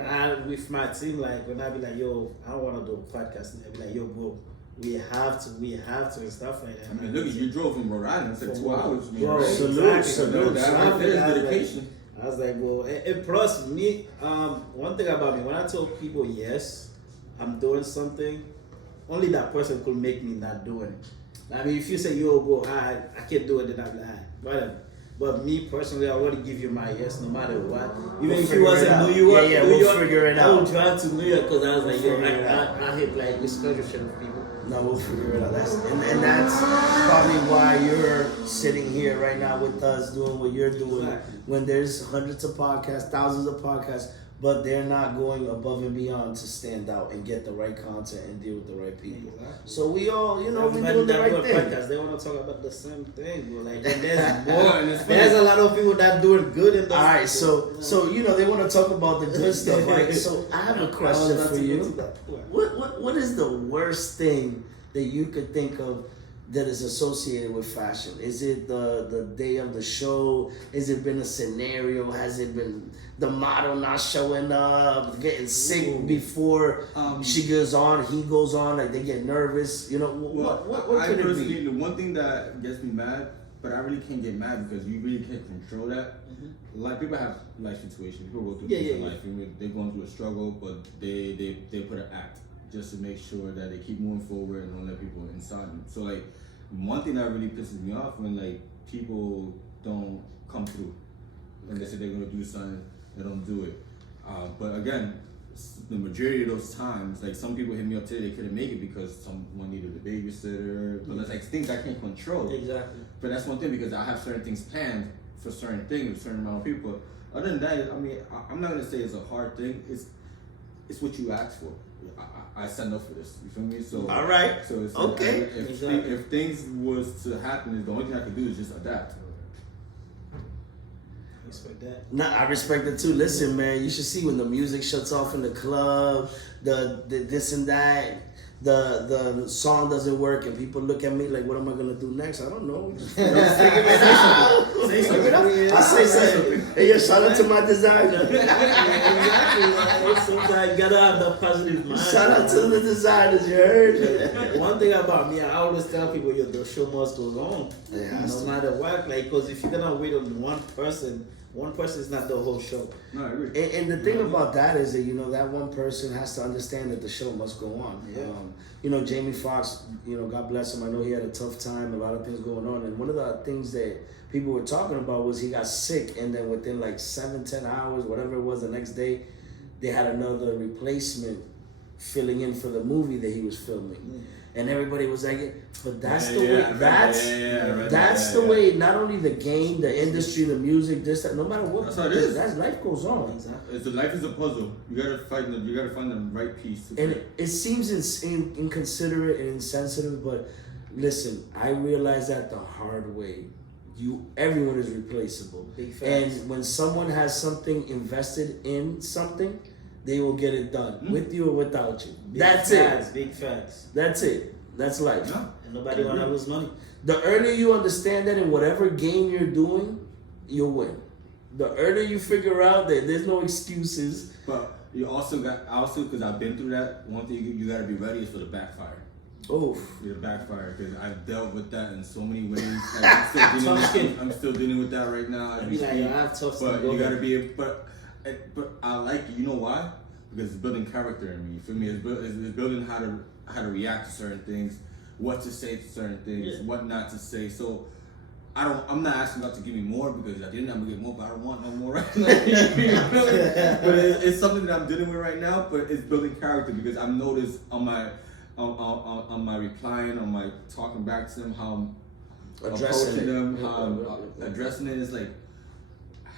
with my team, like when I be like, yo, I don't want to do a podcast, and I be like, yo, bro, we have to, and stuff like that. I mean, look, you drove from Rhode Island. It's like 2 hours. Bro, Salute, exactly. salute. That right there is dedication. I was like, well, and plus me, one thing about me, when I tell people yes, I'm doing something, only that person could make me not doing it. I mean, if you say, yo, bro, I can't do it, then I'm like, whatever. But me personally, I already give you my yes, no matter what. Even We'll if figure you was it in out. New York, Yeah, New we'll York, figure it I would out. drive to New York because I was like, yo, figure it out. I hit like this shit with people. No, we'll figure it out. And that's probably why you're sitting here right now with us doing what you're doing. Exactly. When there's hundreds of podcasts, thousands of podcasts, but they're not going above and beyond to stand out and get the right content and deal with the right people. Exactly. So we all, you know, we Everybody doing the that right do a thing. podcast, they want to talk about the same thing, bro. Like, and there's more. And it's funny. There's a lot of people that doing good in the. All right, so you know they want to talk about the good stuff, right? So I have a question for you. What is the worst thing that you could think of that is associated with fashion? Is it the day of the show? Has it been a scenario? Has it been the model not showing up, getting sick Ooh. before she goes on, he goes on, like they get nervous? You know, Well, what I could it personally, be? the one thing that gets me mad, but I really can't get mad because you really can't control that. Like people have life situations, people go through things in life, and they're going through a struggle, but they put an act just to make sure that they keep moving forward and don't let people inside them. So like one thing that really pisses me off when like people don't come through and they say they're gonna do something, they don't do it. But again, the majority of those times, like some people hit me up today, they couldn't make it because someone needed a babysitter. But it's like things I can't control. Exactly. But that's one thing because I have certain things planned for certain things, with certain amount of people. Other than that, I mean, I'm not gonna say it's a hard thing. It's what you ask for. I signed up for this. You feel me? So All right. So it's Okay. if things was to happen, the only thing I could do is just adapt. Respect that. Nah, I respect it too. Listen, man, you should see when the music shuts off in the club, the this and that, the song doesn't work, and people look at me like, what am I gonna do next? I don't know. Figure it out. Figure it out. I say something. Hey, yo, shout out to my designer. Exactly. Sometimes you gotta have the positive mind. Shout out to the designers. You heard? One thing about me, I always tell people, yo, the show must go on. Yeah, No matter what, like, because if you're gonna wait on one person is not the whole show. No, I agree. And the thing about that is that, you know, that one person has to understand that the show must go on. Yeah. You know, Jamie Foxx, you know, God bless him. I know he had a tough time, a lot of things going on. And one of the things that people were talking about was he got sick, and then within like 7-10 hours, whatever it was, the next day, they had another replacement filling in for the movie that he was filming. And everybody was like, but that's the way, that's the way, not only the game, the industry, the music, this, that, no matter what, That's how it is. That's life goes on. Exactly. Life is a puzzle. You gotta find the right piece. And it seems inconsiderate and insensitive, but listen, I realized that the hard way. Everyone is replaceable. Big facts. And when someone has something invested in something, they will get it done, with you or without you. That's it. Big facts. That's it. That's life. Yeah. And nobody wanna lose money. The earlier you understand that in whatever game you're doing, you'll win. The earlier you figure out that there's no excuses. But you also because I've been through that. One thing you gotta be ready is for the backfire. Oh, The backfire, because I've dealt with that in so many ways. Like, I'm still dealing with that right now. I mean, like, I have tough But stuff you going. gotta be, but I like it. You know why? Because it's building character in me. You feel me? It's building how to react to certain things, what to say to certain things, what not to say. So I'm not asking God to give me more because at the end I'm gonna get more, but I don't want no more right now. But it's something that I'm dealing with right now. But it's building character because I've noticed on my replying, on my talking back to him, Addressing approaching it. them, how I'm addressing it is like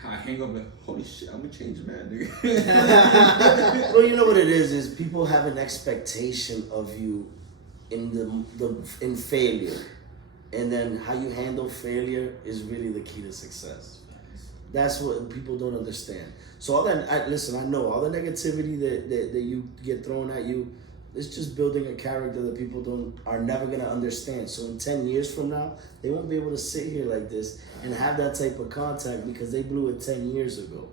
how I hang up like, holy shit, I'm a changed man, nigga. Well, you know what it is people have an expectation of you in in failure, and then how you handle failure is really the key to success. That's what people don't understand. So all that, I know all the negativity that you get thrown at you, it's just building a character that people are never gonna understand. So in 10 years from now, they won't be able to sit here like this and have that type of contact because they blew it 10 years ago.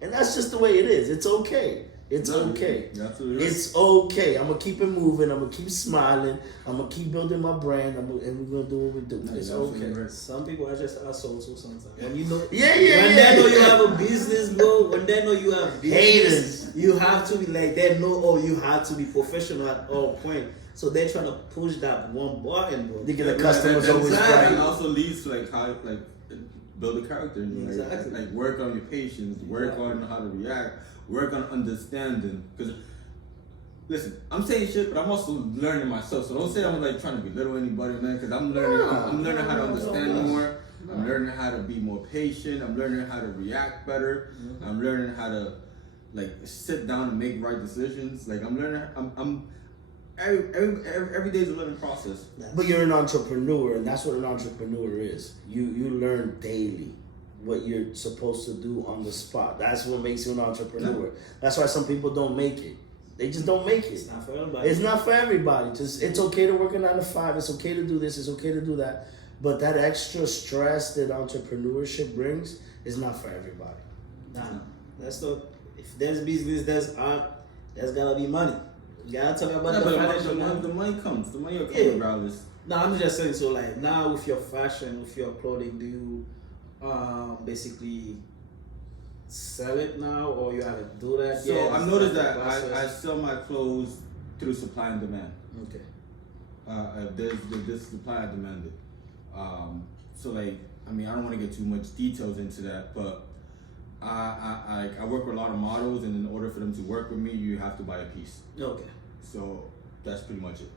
And that's just the way it is. It's okay. It's okay. It's okay. I'm gonna keep it moving. I'm gonna keep smiling. I'm gonna keep building my brand. And we're gonna do what we do. It's okay. Some people are just assholes too sometimes. When you know, when yeah. they know you have a business, bro. When they know you have business, Haters. You have to be like they know. Oh, you have to be professional at all point. So they're trying to push that one button, bro. They get the customers always right. It also leads to like how like build a character. Exactly. Like work on your patience. Work on how to react. Work on understanding, because listen, I'm saying shit, but I'm also learning myself. So don't say I'm like trying to belittle anybody, man. Because I'm learning. I'm learning how to understand more. I'm learning how to be more patient. I'm learning how to react better. I'm learning how to like sit down and make right decisions. Like I'm learning. I'm every day is a learning process. But you're an entrepreneur, and that's what an entrepreneur is. You learn daily what you're supposed to do on the spot. That's what makes you an entrepreneur. That's why some people don't make it. They just don't make it. It's not for everybody. It's not for everybody. Just it's okay to work a 9 to 5. It's okay to do this. It's okay to do that. But that extra stress that entrepreneurship brings is not for everybody. Nah, that's the. If there's business, there's art. There's gotta be money. You gotta talk about the financial money. The money comes. The money will come regardless. No, I'm just saying. So like now with your fashion, with your clothing, do you basically sell it now, or you have to do that? So I've noticed that I sell my clothes through supply and demand. Okay. There's supply and demand. So like, I mean, I don't want to get too much details into that, but I work with a lot of models, and in order for them to work with me, you have to buy a piece. Okay. So that's pretty much it.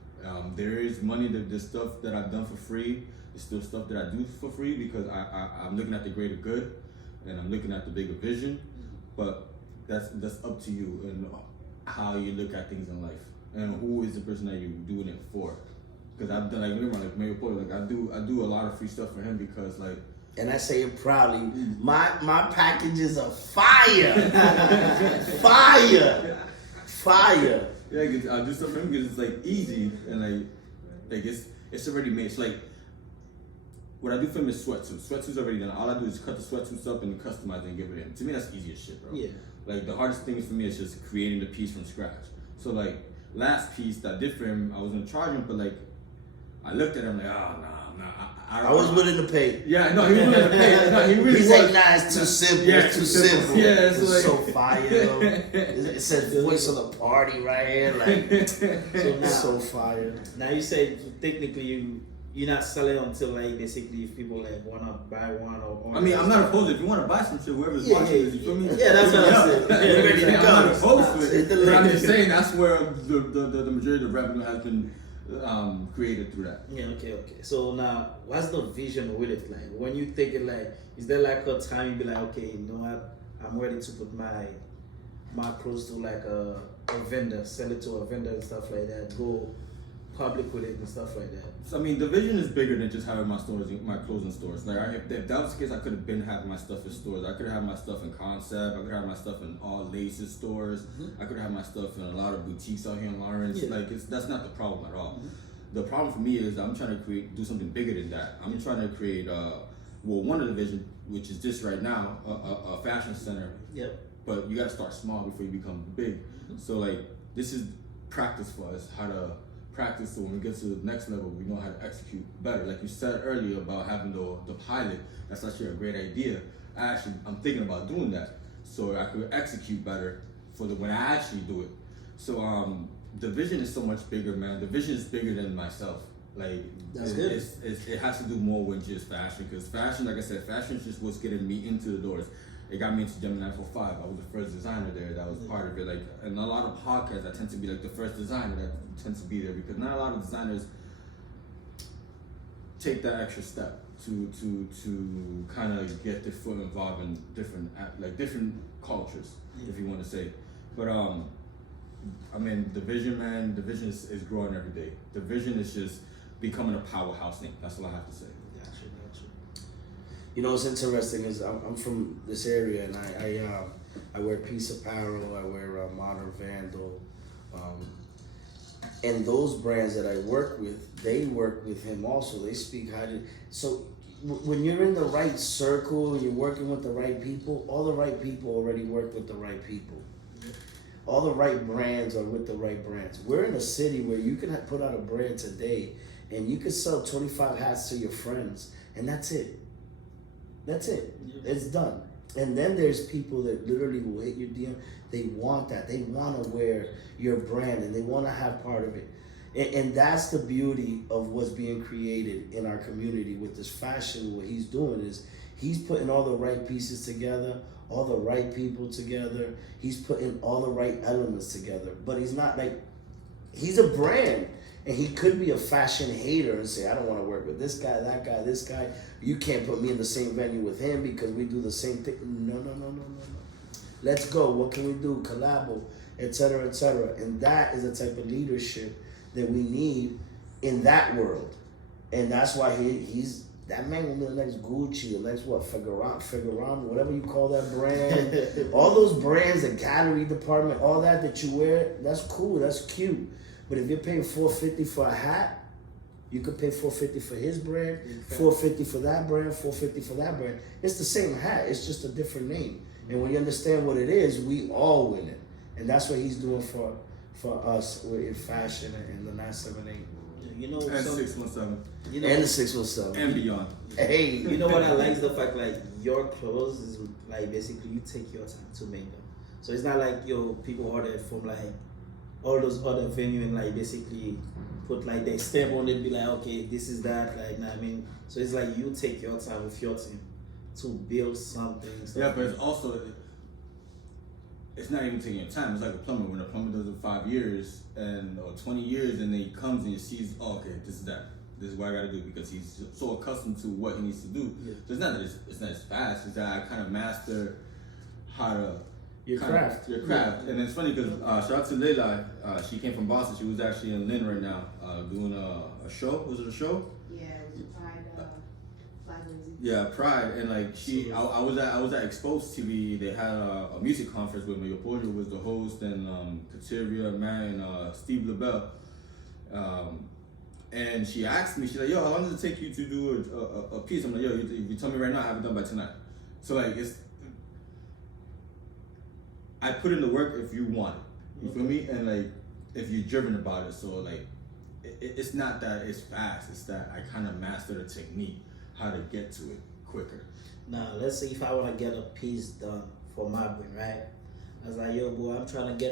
There is money, the stuff that I've done for free. It's still stuff that I do for free because I'm looking at the greater good, and I'm looking at the bigger vision. But that's up to you and how you look at things in life, and who is the person that you're doing it for. Because I've done like Mayor Porter, like I do a lot of free stuff for him because like. And I say it proudly. My packages are fire, fire. Yeah, I do stuff for him because it's like easy and like it's already made. It's like. What I do for him is sweatsuits. Sweatsuits already done. All I do is cut the sweatsuits up and customize it and give it in. To me, that's easy as shit, bro. Yeah. Like, the hardest thing for me is just creating the piece from scratch. So, like, last piece that I did for him, I was going to charge him, but, like, I looked at him like, oh, nah. I was willing to pay. Yeah, no, he was willing to pay. No, he really He's was. like, nah, it's too simple. Yeah, it's too simple. Yeah, it's like... so fire, though. It says voice of the party right here. Like, so fire. Now, you say technically you're not selling until like basically if people like wanna buy one or I mean, I'm not opposed. If you want to buy some shit, whoever's watching this, you feel me? Yeah, that's what I'm saying. I'm not opposed to it. But I'm just saying that's where the majority of the revenue has been created through that. Yeah, okay. So now, what's the vision with it? Like, when you think it, like, is there like a time you be like, okay, you know what, I'm ready to put my clothes to like a vendor, sell it to a vendor and stuff like that, go public with it and stuff like that. So I mean, the vision is bigger than just having my clothes in stores. Like if that was the case, I could have been having my stuff in stores. I could have had my stuff in Concept. I could have my stuff in all Laces stores. I could have my stuff in a lot of boutiques out here in Lawrence. Yeah. Like that's not the problem at all. The problem for me is I'm trying to do something bigger than that. I'm trying to create one of the vision, which is this right now, a fashion center. Yep. But you got to start small before you become big. So like this is practice for us, how to practice so when we get to the next level, we know how to execute better. Like you said earlier about having the pilot, that's actually a great idea. I'm thinking about doing that so I could execute better for when I actually do it. So the vision is so much bigger, man. The vision is bigger than myself. Like that's good. It has to do more with just fashion, because fashion, like I said, fashion is just what's getting me into the doors. It got me into Gemini 945. I was the first designer there. That was part of it. Like, in a lot of podcasts, I tend to be like the first designer that tends to be there because not a lot of designers take that extra step to kind of get their foot involved in different cultures, if you want to say. But I mean, the vision, man, the vision is growing every day. The vision is just becoming a powerhouse name. That's all I have to say. Gotcha. You know what's interesting is I'm from this area, and I wear Peace Apparel, I wear Modern Vandal, and those brands that I work with, they work with him also. They speak highly. So when you're in the right circle, you're working with the right people. All the right people already work with the right people. All the right brands are with the right brands. We're in a city where you can put out a brand today, and you can sell 25 hats to your friends, and that's it. That's it. It's done. And then there's people that literally will hit your DM. They want that. They want to wear your brand, and they want to have part of it. And that's the beauty of what's being created in our community with this fashion. What he's doing is he's putting all the right pieces together, all the right people together. He's putting all the right elements together. But he's not like, he's a brand. And he could be a fashion hater and say, I don't want to work with this guy, that guy, this guy. You can't put me in the same venue with him because we do the same thing. No. Let's go. What can we do? Collabo, et cetera, et cetera. And that is the type of leadership that we need in that world. And that's why he's that man will be the next Gucci, the next what, Figueroa, whatever you call that brand. All those brands, the gallery department, all that you wear, that's cool, that's cute. But if you're paying $450 for a hat, you could pay $450 for his brand, $450 for that brand, $450 for that brand. It's the same hat, it's just a different name. And when you understand what it is, we all win it. And that's what he's doing for us in fashion and the 978. You know, And 617. You know, And the 617. And beyond. Hey. You know what I like is the fact like your clothes is like basically you take your time to make them. So it's not like people order it from like all those other venues and like basically put like their stamp on it, be like, okay, this is that, like, you know what I mean? So it's like you take your time with your team to build something. Yeah, but it's also, it's not even taking your time. It's like a plumber. When a plumber does it 5 years or 20 years, and then he comes and he sees, oh, okay, this is that. This is what I got to do, because he's so accustomed to what he needs to do. Yeah. So it's not that it's not as fast. It's that I kind of master how to Your craft. Your craft. Yeah. And it's funny because shout out to Leila. She came from Boston. She was actually in Lynn right now doing a show. Was it a show? Yeah, it was Pride, Flag Raising. Yeah, Pride. And like I was at Exposed TV. They had a music conference with me. Yopoja was the host, and Kateria, man, and Steve LaBelle. And she asked me, she's like, yo, how long does it take you to do a piece? I'm like, yo, you tell me right now, I have it done by tonight. So like I put in the work if you want it. You feel me? And like if you're driven about it. So like it's not that it's fast, it's that I kind of mastered a technique, how to get to it quicker. Now, let's say if I want to get a piece done for my brand, right? I was like, yo, boy, I'm trying to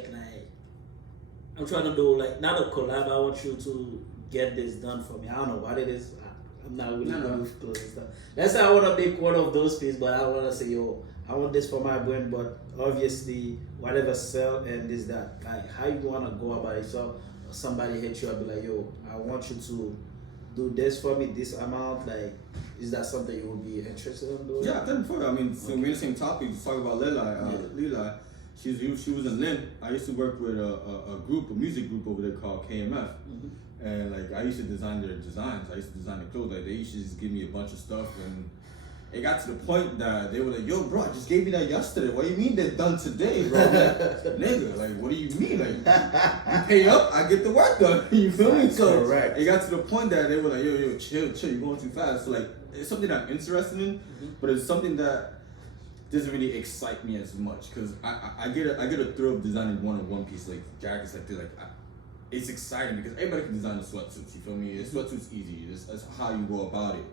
do like, not a collab, I want you to get this done for me. I don't know what it is. I'm not really good with clothes and stuff. Let's say I want to make one of those pieces, but I want to say, yo, I want this for my brand, but obviously, whatever sell and this, that. Like, how you want to go about it? So, somebody hit you up, be like, yo, I want you to do this for me, this amount. Like, is that something you would be interested in doing? Yeah, I've done before. I mean, so we're in the same topic. To talk about Lila. She was in Lynn. I used to work with a music group over there called KMF. Mm-hmm. And like I used to design their designs. I used to design their clothes. Like they used to just give me a bunch of stuff, and it got to the point that they were like, "Yo, bro, I just gave you that yesterday. What do you mean they're done today, bro?" Like, nigga, like, what do you mean? Like, you pay up, I get the work done. You feel me? So correct. It got to the point that they were like, "Yo, chill, you're going too fast." So like, it's something I'm interested in, but it's something that doesn't really excite me as much, because I get a thrill of designing one piece, like jackets, like this, it's exciting because everybody can design the sweatsuits. You feel me? A sweatsuit's easy. That's how you go about it.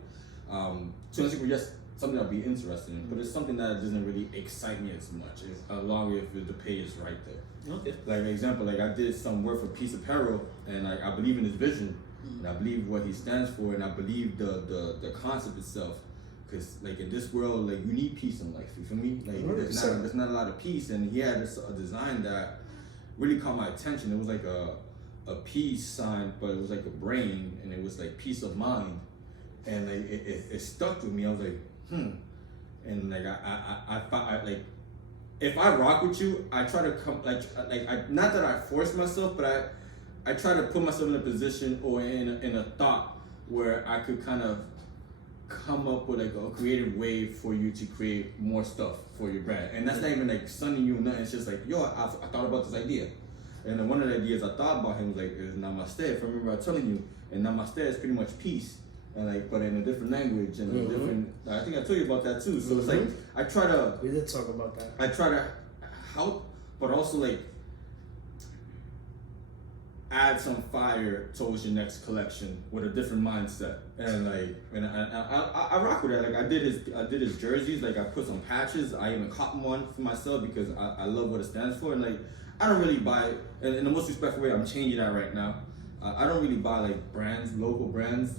So I think we're just something I'd be interested in, but it's something that doesn't really excite me as much. As long as the pay is right there. Okay. Like an example, like I did some work for Peace Apparel, and like I believe in his vision, and I believe what he stands for, and I believe the concept itself. Because like in this world, like you need peace in life. You feel me? Like there's not a lot of peace, and he had a design that really caught my attention. It was like a peace sign, but it was like a brain, and it was like peace of mind. and like it stuck with me. I was like, and like I like if I rock with you, I try to come like I not that I force myself, but I try to put myself in a position or in a thought where I could kind of come up with like a creative way for you to create more stuff for your brand. And that's not even like sunning you or nothing. It's just like, yo, I thought about this idea. And then one of the ideas I thought about him was like, is namaste. If I remember telling you, and namaste is pretty much peace. And like, but in a different language and a different, I think I told you about that too. So it's like, I try to. We did talk about that. I try to help, but also like, add some fire towards your next collection with a different mindset, and like, and I rock with that. Like I did his jerseys. Like I put some patches. I even caught one for myself because I love what it stands for. And like I don't really buy, and in the most respectful way, I'm changing that right now. I don't really buy like brands, local brands,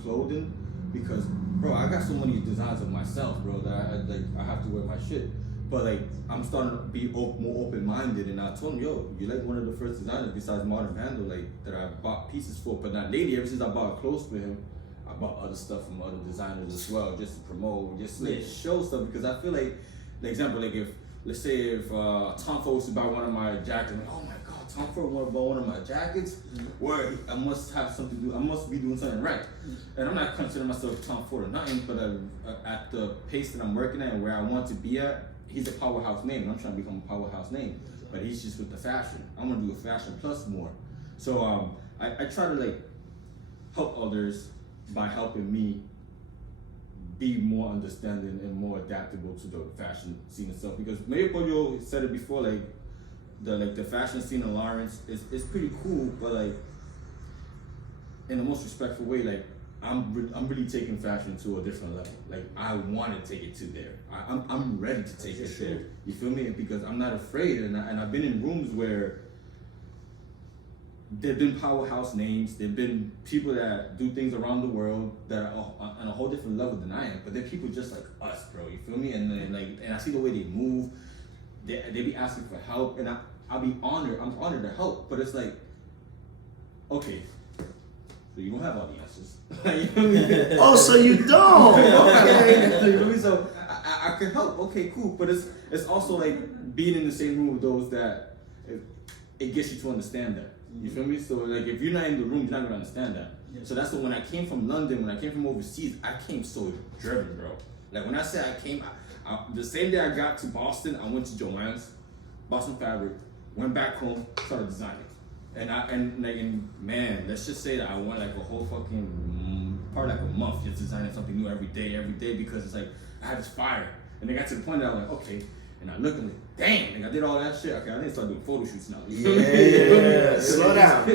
clothing, because bro, I got so many designs of myself, bro, that I have to wear my shit. But like, I'm starting to be more open-minded, and I told him, yo, you're like one of the first designers besides Modern Vandal, like that I bought pieces for. But not lately, ever since I bought clothes for him, I bought other stuff from other designers as well, just to promote, just like show stuff. Because I feel like, the example, like if let's say if Tom Ford was to buy one of my jackets, I'm like, oh my God, Tom Ford want to buy one of my jackets, where I must have something to do. I must be doing something right. And I'm not considering myself Tom Ford or nothing, but at the pace that I'm working at and where I want to be at. He's a powerhouse name, and I'm trying to become a powerhouse name. But he's just with the fashion. I'm gonna do a fashion plus more. So I try to like help others by helping me be more understanding and more adaptable to the fashion scene itself. Because Mario said it before, like the fashion scene in Lawrence is pretty cool, but like in the most respectful way, like I'm really taking fashion to a different level. Like I want to take it to there. I'm ready to take it there. You feel me? Because I'm not afraid, and I've been in rooms where there've been powerhouse names. There've been people that do things around the world that are on a whole different level than I am. But they're people just like us, bro. You feel me? And then and I see the way they move. They be asking for help, and I'll be honored. I'm honored to help. But it's like, okay. So you don't have all the answers. You know what I mean? Oh, so you don't? Okay. You know what I mean? So I can help. Okay, cool. But it's also like being in the same room with those that it gets you to understand that. You feel me? So like if you're not in the room, you're not gonna understand that. Yeah. So that's when I came from London, when I came from overseas, I came so driven, bro. Like when I say I came, the same day I got to Boston, I went to Joann's, Boston Fabric, went back home, started designing. And man, let's just say that I went like a whole fucking probably like a month just designing something new every day because it's like I had this fire, and they got to the point that I was like, okay, and I looked and like, damn, like I did all that shit. Okay, I need to start doing photo shoots now. Yeah. Slow down,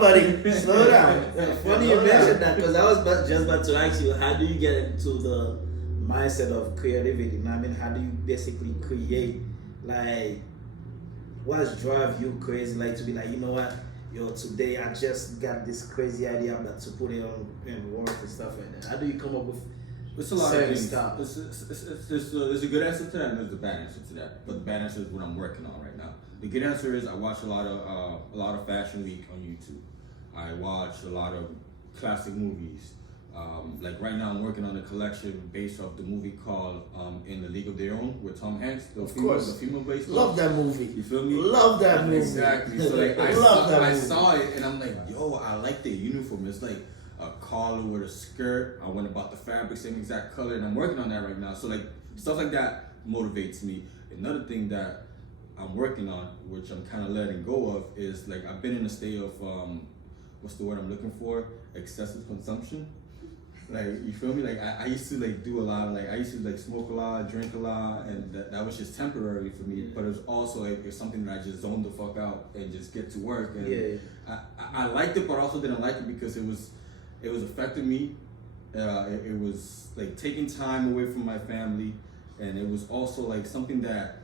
buddy. Slow down. Funny you mentioned that, because I was just about to ask you, how do you get into the mindset of creativity? I mean, how do you basically create, like, what drive you crazy, like to be like, you know what, yo, today I just got this crazy idea about to put it on in work and stuff like that. How do you come up with it's a lot of things. stuff? There's a good answer to that, and there's a bad answer to that. But the bad answer is what I'm working on right now. The good answer is I watch a lot of Fashion Week on YouTube. I watch a lot of classic movies. Like right now, I'm working on a collection based off the movie called In the League of Their Own with Tom Hanks. The female based. Love that movie. You feel me? Love that movie. Exactly. So like I saw it and I'm like, yo, I like the uniform. It's like a collar with a skirt. I went about the fabric, same exact color, and I'm working on that right now. So like stuff like that motivates me. Another thing that I'm working on, which I'm kind of letting go of, is like I've been in a state of what's the word I'm looking for? Excessive consumption. Like, you feel me? Like I used to like do a lot, like I used to like smoke a lot, drink a lot, and that was just temporary for me. But it was also like it's something that I just zoned the fuck out and just get to work. And I liked it, but also didn't like it because it was affecting me. It was like taking time away from my family, and it was also like something that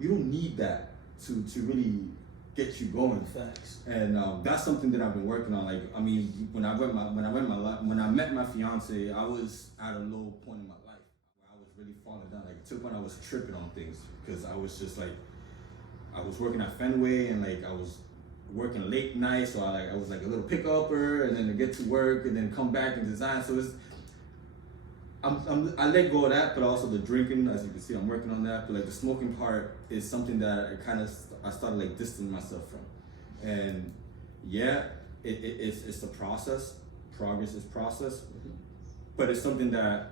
you don't need that to really get you going. Facts. And that's something that I've been working on. Like, I mean, when I met my fiance, I was at a low point in my life. I was really falling down. Like, to the point I was tripping on things because I was just like, I was working at Fenway and like I was working late nights, so I was like a little pick upper, and then to get to work, and then come back and design. So I let go of that, but also the drinking, as you can see, I'm working on that. But like the smoking part is something that I started like distancing myself from, and yeah, it's a process. Progress is process, but it's something that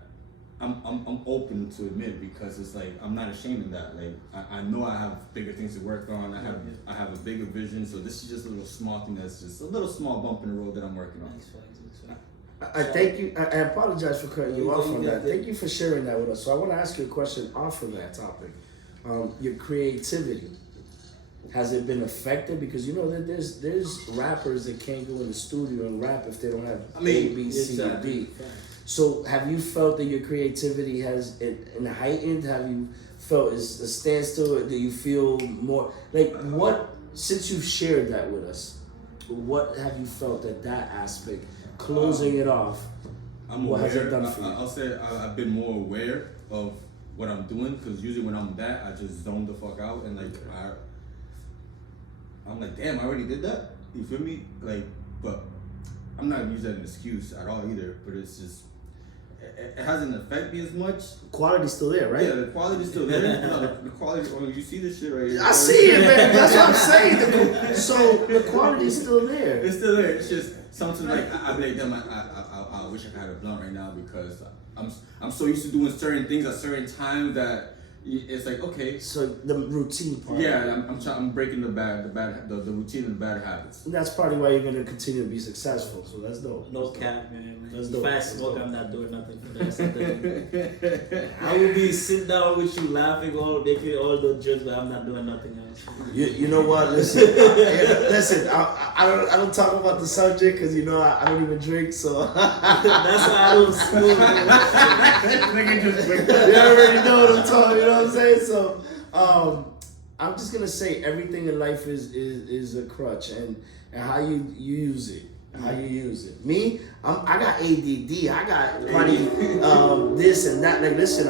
I'm open to admit, because it's like I'm not ashamed of that. Like I know I have bigger things to work on. I have a bigger vision. So this is just a little small thing that's just a little small bump in the road that I'm working on. I thank you. I apologize for cutting you off on that. Thank you for sharing that with us. So I want to ask you a question off of that topic. Your creativity, has it been affected? Because you know that there's rappers that can't go in the studio and rap if they don't have A, B, C, or D. So have you felt that your creativity has it heightened? Have you felt is a standstill? Do you feel more like what? Since you've shared that with us, what have you felt at that aspect? Closing it off. What has it done for you? I'll say I've been more aware of what I'm doing, because usually when I'm that, I just zone the fuck out, and like I'm like, damn, I already did that. You feel me? Like, but I'm not gonna use that as an excuse at all either. But it's just it hasn't affected me as much. Quality's still there, right? Yeah, the quality's still there. The quality. I mean, you see this shit right here. I see it, man. That's what I'm saying. So the quality's still there. It's still there. It's just something like I be like, damn, I wish I had a blunt right now, because I'm so used to doing certain things at certain times that it's like, okay. So the routine part. Yeah, I'm breaking the routine and the bad habits. And that's probably why you're gonna continue to be successful. So that's dope. No cap, man. That's If dope. I smoke, I'm not doing nothing for the rest of the day. I will be sitting down with you, laughing, making all those jokes, but I'm not doing nothing else. You know what? Listen, listen. I don't talk about the subject because you know I don't even drink. So That's why I don't smoke. you already know what I'm talking. You know what I'm saying? So I'm just gonna say everything in life is a crutch, and how you use it. How you use it. Me, I got ADD. I got probably this and that. Like, listen,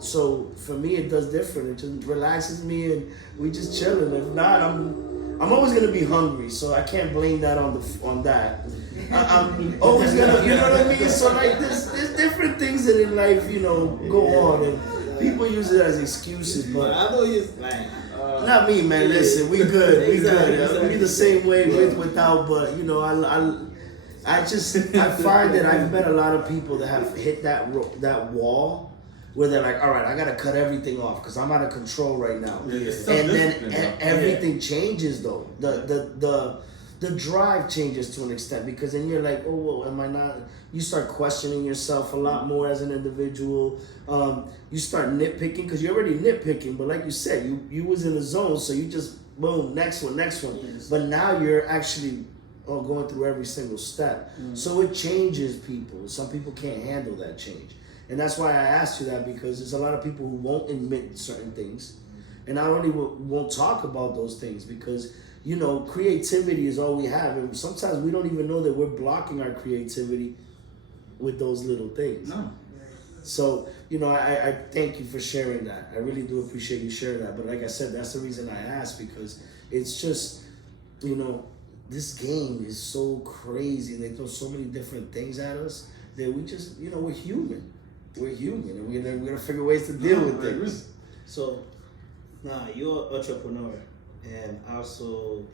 so for me it does different. It just relaxes me, and we just chilling. If not, I'm always gonna be hungry, so I can't blame that on that. I'm always gonna, you know what I mean. So like, there's different things that in life, you know, go on, and people use it as excuses, but I know you're like. not me, man. Listen, we good. We good. We the same way with, without. But you know, I find that I've met a lot of people that have hit that wall where they're like, all right, I gotta cut everything off because I'm out of control right now. Yeah. And then everything changes though. The drive changes to an extent, because then you're like, oh, well, am I not? You start questioning yourself a lot more as an individual. You start nitpicking, because you're already nitpicking, but like you said, you was in the zone, so you just, boom, next one. Yes. But now you're actually going through every single step. So it changes people. Some people can't handle that change. And that's why I asked you that, because there's a lot of people who won't admit certain things. And I only won't talk about those things because, you know, creativity is all we have. And sometimes we don't even know that we're blocking our creativity with those little things. No. So, you know, I thank you for sharing that. I really do appreciate you sharing that. But like I said, that's the reason I asked, because it's just, you know, this game is so crazy. They throw so many different things at us that we just, you know, we're human. We're human, and we're gonna figure ways to deal with things. So, now you're an entrepreneur, and also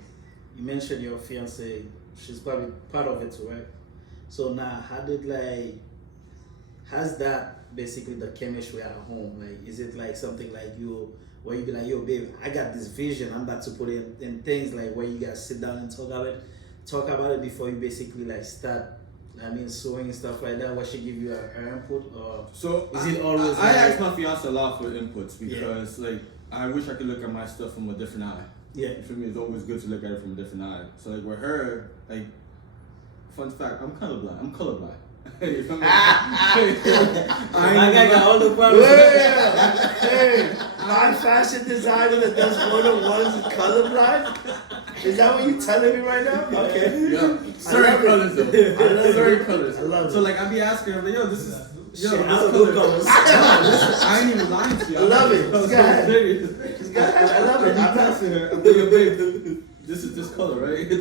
you mentioned your fiance. She's probably part of it too, right? So now, how's that basically the chemistry at home? Like, is it like something like where you be like, yo, babe, I got this vision, I'm about to put in things like where you guys sit down and talk about it before you basically like start. I mean, sewing and stuff like that. What she give you her input, or so is it always? I ask my fiance a lot for inputs because like I wish I could look at my stuff from a different eye. Yeah. For me, it's always good to look at it from a different eye. So like with her, like, fun fact, I'm colorblind. I'm colorblind. You feel me? I got all the problems. Hey, non-fashion designer that does one-on-ones is colorblind? Is that what you're telling me right now? Okay. Yeah. Certain colors though. Certain colors. I love it. So like I be asking her, like, yo, this is Shit, this I don't know color. colors. I ain't even lying to you. I love it. I'm Go ahead. serious. I love it. I'm I'm not. asking her, I'm like, yo, babe, this is this color, right? Does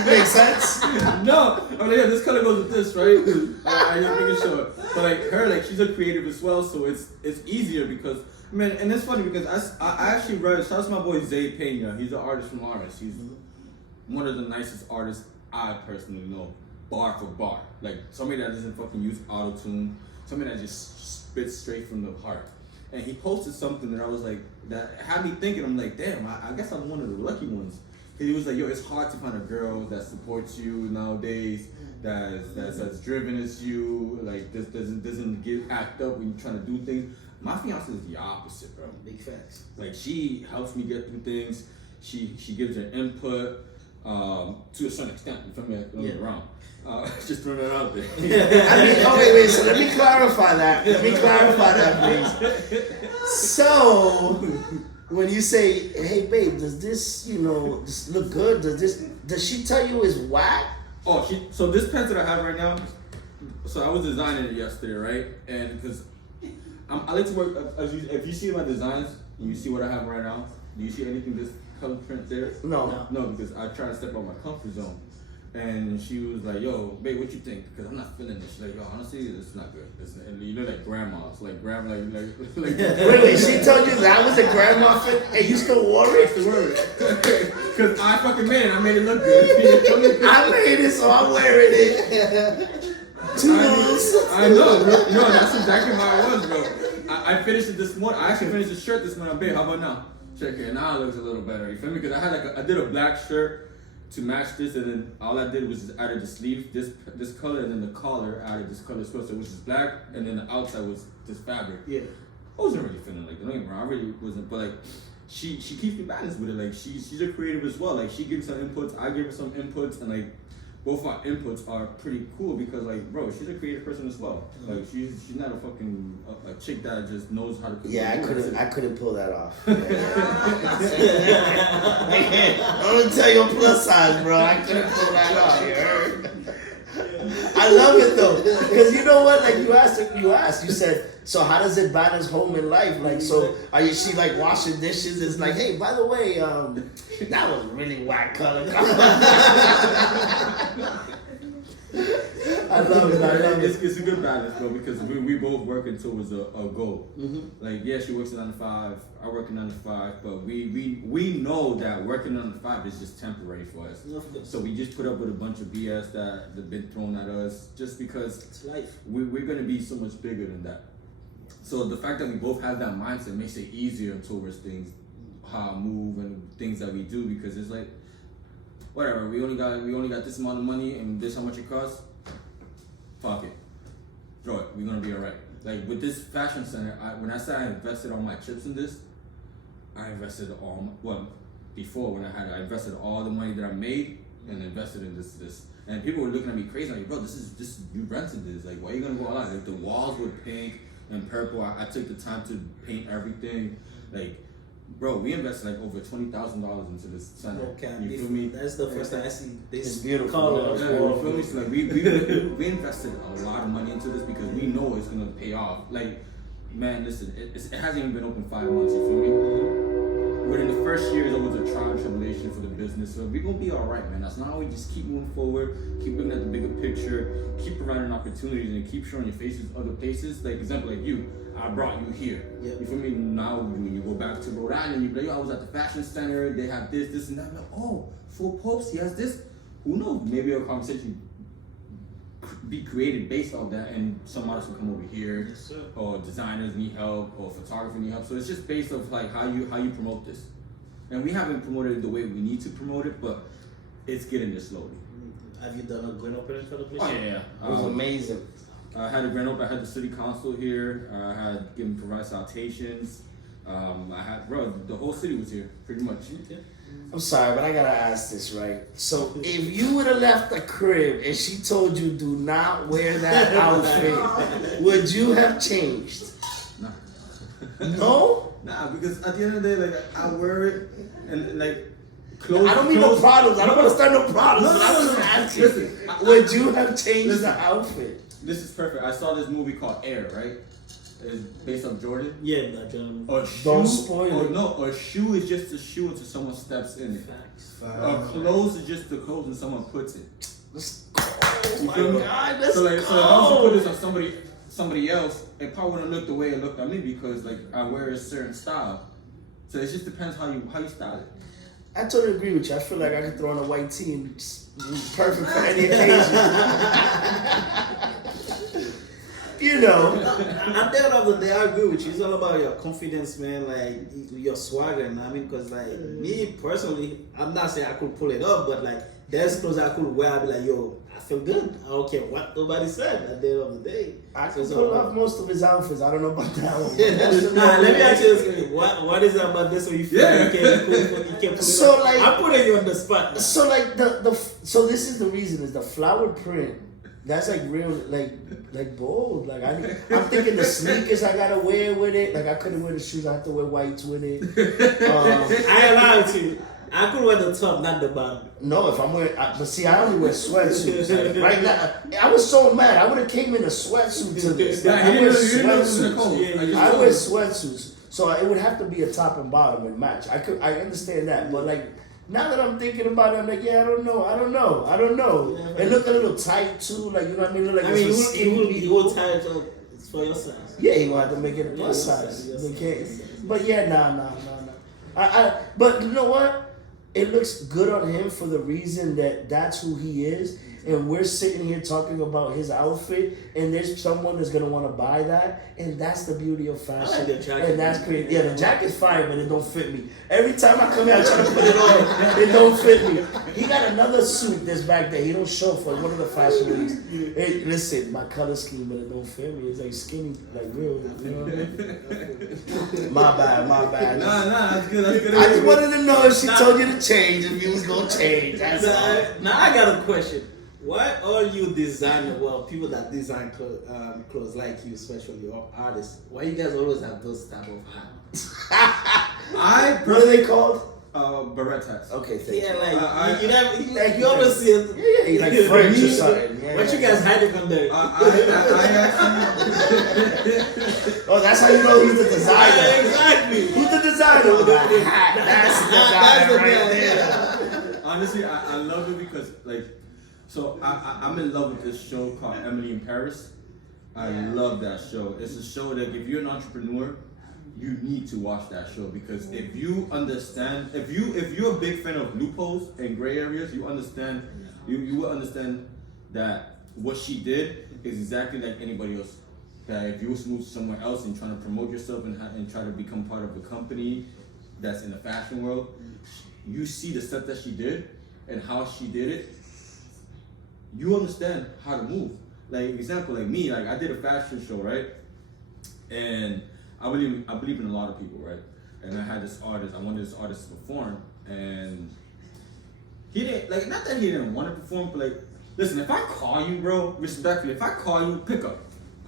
it make sense? No, I mean, yeah, this color goes with this, right? I just making sure. But like her, like she's a creative as well, so it's easier because man, and it's funny because I actually read. Shout out to my boy Zay Pena. He's an artist from Lawrence. He's one of the nicest artists I personally know, bar for bar. Like somebody that doesn't fucking use auto tune, somebody that just spits straight from the heart. And he posted something that I was like, that had me thinking. I'm like, damn, I guess I'm one of the lucky ones. He was like, yo, it's hard to find a girl that supports you nowadays, that's as driven as you, like this doesn't get act up when you're trying to do things. My fiance is the opposite, bro. Big facts. Like she helps me get through things. She gives her input to a certain extent. You feel me? Like, don't get around. Just throwing it out there. I mean, wait. So let me clarify that. Please. So, when you say, "Hey, babe, does this, this look good? Does she tell you it's whack?" Oh, so this pants that I have right now. So I was designing it yesterday, right? And because I like to work. If you see my designs and you see what I have right now, do you see anything this color print there? No. No, because I try to step out my comfort zone. And she was like, yo, babe, what you think? Because I'm not feeling this. She's like, yo, honestly, it's not good. And you know, like grandmas, like grandma, like Wait, she told you that was a grandma fit and you still wore it? Because I fucking made it. I made it look good. I made it, so I'm wearing it. I know, bro. No, that's exactly how it was, bro. I finished it this morning. I actually finished the shirt this morning. Babe, how about now? Check it. Now it looks a little better. You feel me? Because I did a black shirt to match this, and then all I did was just added the sleeve, this color, and then the collar added this color as well, so it was just black, and then the outside was this fabric. Yeah. I wasn't really feeling like, don't get me wrong, I really wasn't, but like, she keeps me balanced with it. Like she's a creative as well. Like she gives some inputs, I give her some inputs, and like both our inputs are pretty cool because like, bro, she's a creative person as well. Like she's not a fucking a chick that just knows how to cook. Yeah, I couldn't pull that off. I'm gonna tell you a plus size, bro. I couldn't pull that off. You heard? I love it though, because you know what? Like you asked. You said, so how does it balance home and life? Like, so are you she like washing dishes? It's like, hey, by the way, that was really whack color. I love it. It's a good balance, bro, because we both working towards a goal. Mm-hmm. Like, yeah, she works 9 to 5, I work 9 to 5, but we know that working 9 to 5 is just temporary for us. So we just put up with a bunch of BS that have been thrown at us just because It's life. we're gonna be so much bigger than that. So the fact that we both have that mindset makes it easier towards things, how I move and things that we do, because it's like, whatever, we only got this amount of money and this how much it costs. Fuck it, throw it. We're gonna be alright. Like with this fashion center, when I said I invested all my chips in this, I invested before when I invested all the money that I made and invested in this. And people were looking at me crazy, like, bro, this you rented this. Like, why are you gonna go all out? Like the walls were pink and purple. I took the time to paint everything. Like, bro, we invested like over $20,000 into this center. Okay, you feel me? That's the first time I see this. It's beautiful. Color. Yeah, you feel me? So like we invested a lot of money into this because we know it's gonna pay off. Like, man, listen, it hasn't even been open 5 months. You feel me? Within the first year, it's always a trial and tribulation for the business. So we're gonna be all right, man. That's not how we just keep moving forward, keep looking at the bigger picture, keep providing opportunities, and keep showing your faces other places. Like example, like you, I brought you here. Yeah. You feel me? Now when you go back to Rhode Island, you be like, yo, I was at the fashion center. They have this, and that. I'm like, oh, Phor Popes, he has this. Who knows? Maybe a conversation be created based on that, and some artists will come over here, Yes, sir. or designers need help, or photographers need help. So it's just based off like how you promote this. And we haven't promoted it the way we need to promote it, but it's getting there slowly. Have you done a grand opening for the place? Oh yeah. It was amazing. I had a grand opening. I had the city council here. I had given provide citations. I had the whole city was here pretty much. I'm sorry, but I gotta ask this, right? So if you would have left the crib and she told you do not wear that outfit, would you have changed? Nah. No? Nah, because at the end of the day, like I wear it and like clothes. I don't mean no problems. I don't want to start no problems. No, I was just asking. Listen, would you have changed the outfit? This is perfect. I saw this movie called Air, right? is based on Jordan. Yeah, that Jordan. A shoe, Don't spoil it. No, a shoe is just a shoe until someone steps in it. Facts. Clothes is just the clothes and someone puts it. Let's go. Oh You my feel me? God, let's So if I was to go. put this on somebody else, it probably wouldn't look the way it looked on me because like I wear a certain style. So it just depends how you style it. I totally agree with you. I feel like I could throw on a white tee and it's perfect for any occasion. You know. At the end of the day, I agree with you. It's all about your confidence, man. Like your swagger. I mean, because like me personally, I'm not saying I could pull it off, but like there's clothes I could wear. I'd be like, yo, I feel good. I don't care what nobody said. At the end of the day, I So can it's pull all off most of his outfits. I don't know about that one. Nah, let me ask you this: what is it about this? So you feel like you can't pull it So, off? like- I'm putting you on the spot. So like so this is the reason is the flower print. That's like real like bold. Like I'm thinking the sneakers I gotta wear with it. Like I couldn't wear the shoes. I have to wear whites with it. I allow it to you. I could wear the top, not the bottom. No, if I'm wearing, but see, I only wear sweatsuits. Like, right now, I was so mad. I would have came in a sweatsuit to this. Like, I wear sweatsuits. I wear sweatsuits, so it would have to be a top and bottom and match. I understand that, but like now that I'm thinking about it, I'm like, yeah, I don't know. It looked a little tight too, like you know what I mean. Look like I mean, it's some skinny you people. will tie it up for your size. Yeah, he gonna have to make it a plus Yeah, size. yes, They can't- yes. But yeah, nah. But you know what? It looks good on him for the reason that that's who he is, and we're sitting here talking about his outfit, and there's someone that's gonna want to buy that, and that's the beauty of fashion. I like the jacket. And that's great. Yeah, the jacket's fine, but it don't fit me. Every time I come here, I try to put it on, it don't fit me. He got another suit that's back there. He don't show for one of the fashion weeks. Hey, listen, my color scheme, but it don't fit me. It's like skinny, like real. You know what I mean? My bad. Nah, that's good. I just wanted to know if she told you to change, if you was gonna change. That's all. Now I got a question. Why are you designer? Well, people that design clothes like you, especially or artists. Why you guys always have those type of hats? What are they called? Berettas. Okay, thank Yeah, you. like you never, Thank you always see it. Yeah, like French or something. Yeah. What you guys hiding under? I Oh, that's how you know he's the designer. Exactly. Who's the designer? The hat. That's the guy the right guy. there. honestly, I love it because like, so I'm in love with this show called Emily in Paris. I love that show. It's a show that if you're an entrepreneur, you need to watch that show because if you understand, if you're a big fan of loopholes and gray areas, you understand, you will understand that what she did is exactly like anybody else. That if you was moved somewhere else and trying to promote yourself and try to become part of a company that's in the fashion world, you see the stuff that she did and how she did it, you understand how to move. Like example, like me, like I did a fashion show, right? And I believe in a lot of people, right? And I had this artist, I wanted this artist to perform, and he didn't, like, not that he didn't want to perform, but like, listen, if I call you, bro, respectfully, if I call you, pick up.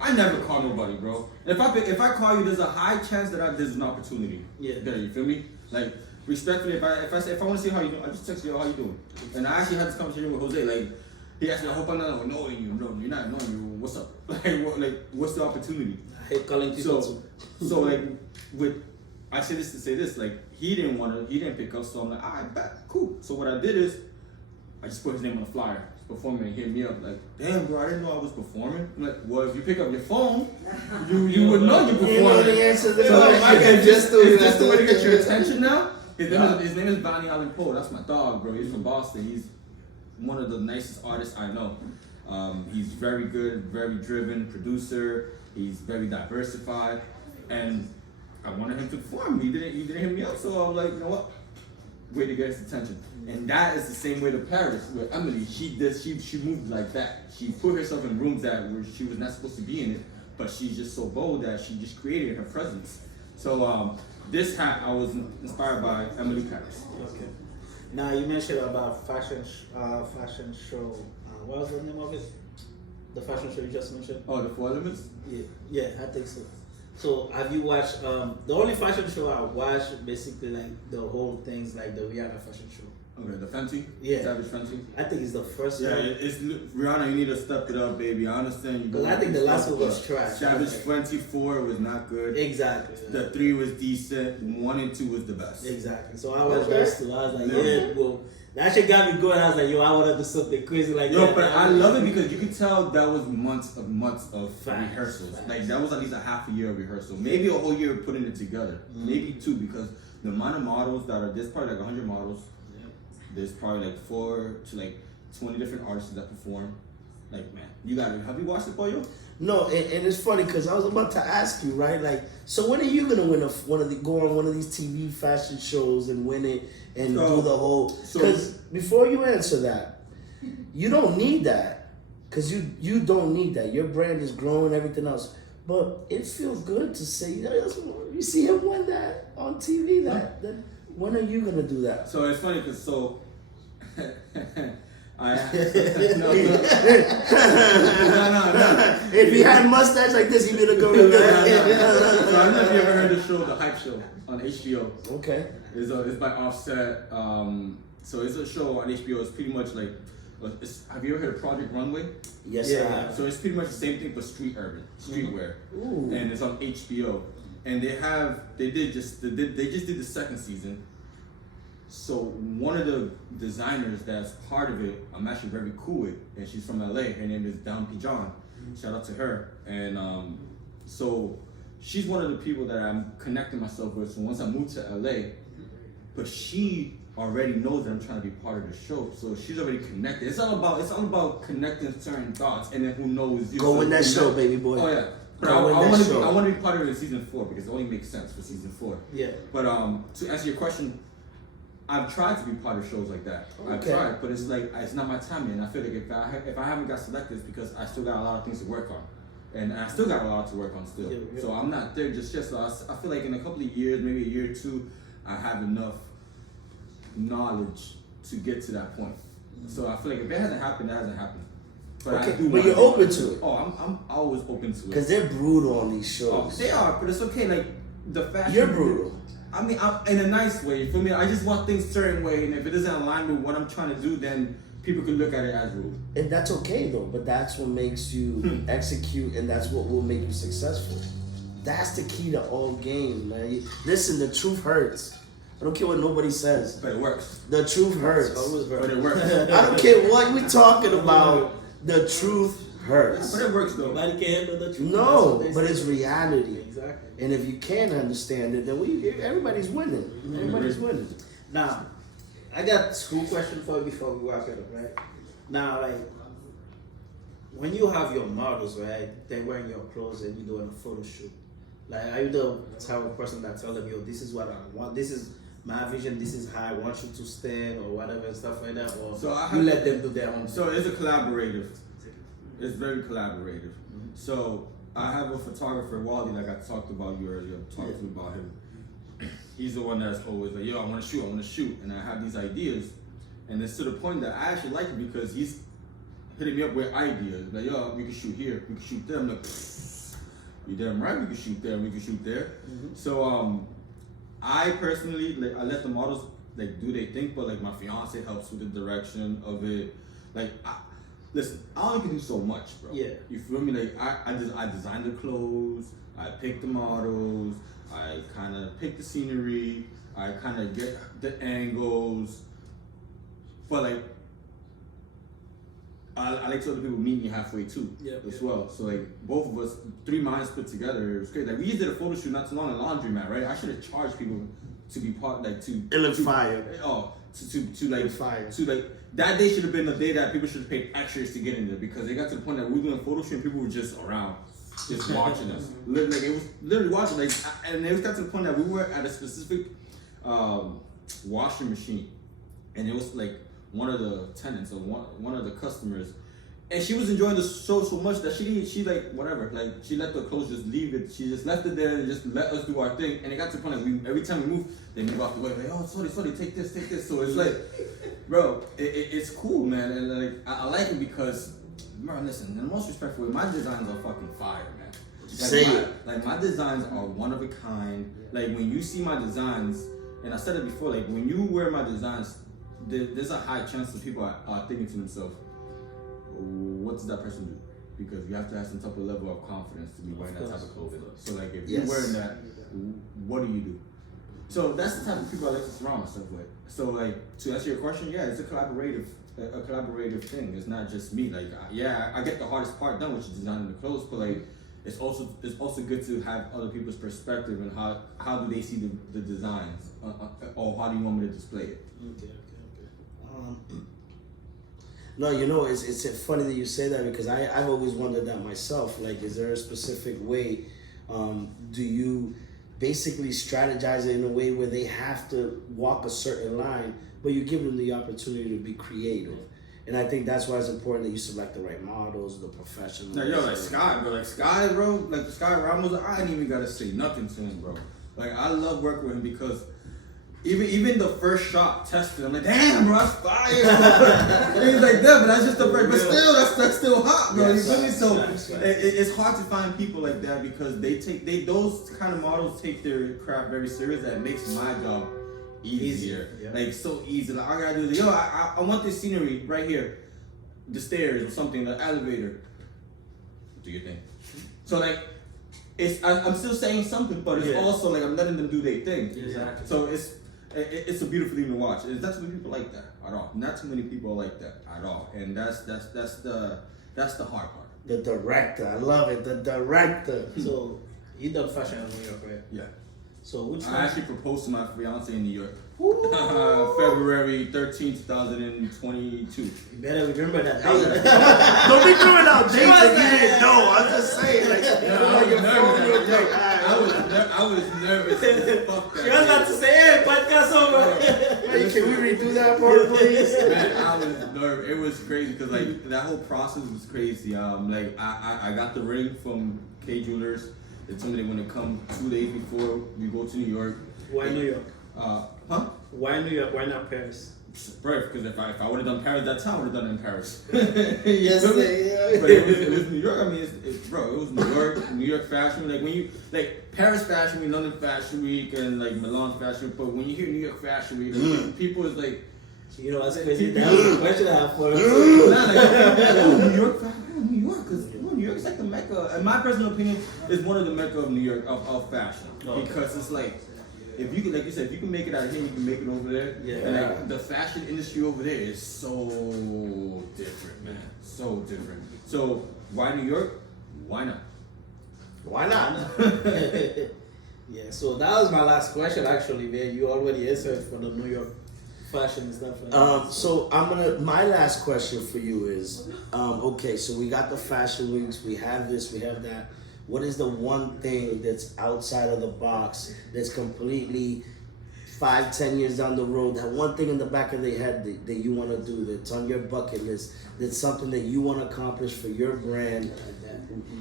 I never call nobody, bro. And if I call you, there's a high chance that there's an opportunity. Yeah. There, you feel me? Like, respectfully, if I want to see how you doing, I just text you how you doing. And I actually had this conversation with Jose, like, he asked me, I hope I'm not annoying you. No, you're not annoying you. What's up? What's the opportunity? I hate calling people too. So like, I say this to say this, like, he didn't pick up, so I'm like, alright, bet, cool. So what I did is, I just put his name on the flyer, performing, and hit me up, like, damn, bro, I didn't know I was performing. I'm like, well, if you pick up your phone, you would know you're performing. You know the answer to the So question. I can just do is that. this the way to get your attention now? His name is Bonnie Allen Poe. That's my dog, bro. He's from Boston. He's one of the nicest artists I know. He's very good, very driven producer. He's very diversified, and I wanted him to perform. He didn't hit me up, so I was like, you know what? Way to get his attention. And that is the same way to Paris, where Emily, she moved like that. She put herself in rooms where she was not supposed to be in it, but she's just so bold that she just created her presence. So this hat I was inspired by Emily Paris. Okay. Now you mentioned about fashion show. What was the name of it? The fashion show you just mentioned. Oh, the 4 Elements? Yeah, I think so. So have you watched the only fashion show I watched basically like the whole thing's like the Rihanna fashion show. Okay, the Fenty? Yeah. Savage Fenty? I think it's the first Yeah, one. it's Rihanna, you need to step it up, baby. I understand you. Because I think the last one was trash. Savage Fenty 4 was not good. Exactly. The 3 was decent. 1 and 2 was the best. Exactly. So I was those two. I was like, yeah, well, that shit got me going. I was like, yo, I want to do something crazy like that. Yo, but I love it because you can tell that was months of Facts, rehearsals. facts. Like that was at least a half a year of rehearsal, maybe a whole year of putting it together, maybe 2 because the amount of models that are there's probably like 100 models. There's probably like 4 to like 20 different artists that perform. Like man, you gotta have you watched it, Pollo? No, and it's funny because I was about to ask you, right? Like, so when are you gonna win go on one of these TV fashion shows and win it and do the whole? Because before you answer that, you don't need that, because you don't need that. Your brand is growing, everything else. But it feels good to say, you see him win that on TV. That when are you gonna do that? So it's funny because no. If he had a mustache like this, he'd be the gorilla. So I don't know if you ever heard the show, The Hype Show on HBO. Okay. It's by Offset. So it's a show on HBO. It's pretty much like, have you ever heard of Project Runway? Yes, I have. So it's pretty much the same thing for streetwear, Ooh. and it's on HBO. And they just did the second season. So one of the designers that's part of it, I'm actually very cool with, and she's from LA. Her name is Down Pijan. Shout out to her. And so she's one of the people that I'm connecting myself with. So once I moved to LA, but she already knows that I'm trying to be part of the show. So she's already connected. It's all about connecting certain thoughts, and then who knows you. Go win that show, baby boy. Oh yeah. But Go win I that want show. I want to be part of it in season 4 because it only makes sense for season 4. Yeah. But to answer your question, I've tried to be part of shows like that. I've Okay. tried, but it's like it's not my time yet. And I feel like if I haven't got selected, it's because I still got a lot of things to work on, and I still got a lot to work on still. Yeah. So I'm not there just yet. So I feel like in a couple of years, maybe a year or 2, I have enough knowledge to get to that point. So I feel like if it hasn't happened, it hasn't happened. But Okay, I do. but you're open to it. Oh, I'm always open to it. Because they're brutal on these Oh, shows. they are, but it's okay. Like the fashion. You're brutal. I mean, I'm in a nice way. You feel me? I just want things a certain way, and if it doesn't align with what I'm trying to do, then people can look at it as rude. And that's okay though, but that's what makes you execute, and that's what will make you successful. That's the key to all game, man. Listen, the truth hurts. I don't care what nobody says. But it works. The truth hurts. But it works. I don't care what we're talking about. The truth hurts. But it works though. Nobody can handle the truth. No, That's what but they it's say. reality. Exactly. And if you can't understand it, then everybody's winning. Everybody's winning. Now, I got 2 questions for you before we wrap it up, right? Now, like, when you have your models, right, they're wearing your clothes and you're doing a photo shoot. Like, are you the type of person that tells them, yo, this is what I want, this is my vision, this is how I want you to stand, or whatever and stuff like that, or So I you have- let them do their own So it's a collaborative. It's very collaborative. So I have a photographer, Wally, like I talked about you earlier. Talked to you about him. He's the one that's always like, yo, I want to shoot, and I have these ideas, and it's to the point that I actually like it because he's hitting me up with ideas. Like, yo, we can shoot here, we can shoot there. I'm like, you damn right, we can shoot there, we can shoot there. So I personally, like, I let the models like do their thing, but like my fiance helps with the direction of it. Like, listen, I only can do so much, bro. Yeah. You feel me? Like I design the clothes, I pick the models, I kind of pick the scenery, I kind of get the angles, but like I like to other people meet me halfway too, as well. So like both of us, 3 minds put together, it was great. Like we just did a photo shoot not too long in a laundromat, right? I should have charged people to be part, like to. It looked to- fire. Oh, to like It fire. to like that day should have been the day that people should have paid extras to get in there because they got to the point that we were doing a photo shoot and people were just around, just watching us. Like it was literally watching, like, and it got to the point that we were at a specific washing machine, and it was like one of the tenants or one of the customers, and she was enjoying the show so much that she like whatever, like she let the clothes just leave it. She just left it there and just let us do our thing. And it got to the point that every time we move, they move off the way. Like, oh, sorry, take this. So it's like, bro, it's cool, man, and like I like it because, bro, listen, in the most respectful way, my designs are fucking fire, man. Say it. Like my designs are one of a kind. Like when you see my designs, and I said it before, like when you wear my designs, there's a high chance that people are thinking to themselves, what does that person do? Because you have to have some type of level of confidence to be wearing that type of clothing. So like if you're wearing that, what do you do? So that's the type of people I like to surround myself with. So like to answer your question, yeah, it's a collaborative thing. It's not just me. Like I get the hardest part done, which is designing the clothes, but like it's also good to have other people's perspective and how do they see the designs or how do you want me to display it. Okay. No, you know, it's funny that you say that because I've always wondered that myself. Like, is there a specific way? Do you basically strategize it in a way where they have to walk a certain line, but you give them the opportunity to be creative? And I think that's why it's important that you select the right models, the professionals. Like Sky, bro. Like Sky Ramos, I ain't even gotta say nothing to him, bro. Like I love working with him because even the first shot tested, I'm like, damn, bro, that's fire. And he's like, yeah, but that's just the first. But still, that's still hot, bro. You feel me? So it's hard to find people like that because those kind of models take their craft very serious. That makes my job easier. Yeah. Like so easy. Like I gotta do this. I want this scenery right here, the stairs or something, the elevator. Do your thing. So like. I'm still saying something, but it's also like I'm letting them do their thing. Exactly. So it's a beautiful thing to watch. There's not too many people like that at all. Not too many people like that at all. And that's the hard part. The director, I love it. The director. So you done fashion in New York, right? Yeah. So which I actually proposed to my fiance in New York. February 13, 2022. You better remember that. Don't be throwing out dates if you didn't know. I'm just saying. Like, I was nervous. Fuck that. You was about to say, hey, podcast over. Hey, can we redo that part, please? Man, I was nervous. It was crazy because like that whole process was crazy. Like I got the ring from K Jewelers. They told me they want to come 2 days before we go to New York. Why New York? Why New York? Why not Paris? Right, because if I would have done Paris that time, I would have done it in Paris. Yes, but it was New York. I mean, it was New York Fashion Week. Like when you like Paris Fashion Week, London Fashion Week, and like Milan Fashion Week. But when you hear New York Fashion Week, like, people is like, you know, that's crazy. That was a question I have for New York Fashion, New York, because New York is like the mecca. In my personal opinion, is one of the mecca of New York of fashion because it's like. If you can, like you said, if you can make it out here, you can make it over there. Yeah. And like the fashion industry over there is so different, man. So different. So why New York? Why not? Why not? Yeah. So that was my last question, actually, man. You already answered for the New York fashion and stuff like that. So my last question for you is, okay, so we got the fashion weeks, we have this, we have that. What is the one thing that's outside of the box that's completely 5-10 years down the road? That one thing in the back of their head that you want to do, that's on your bucket list, that's something that you want to accomplish for your brand.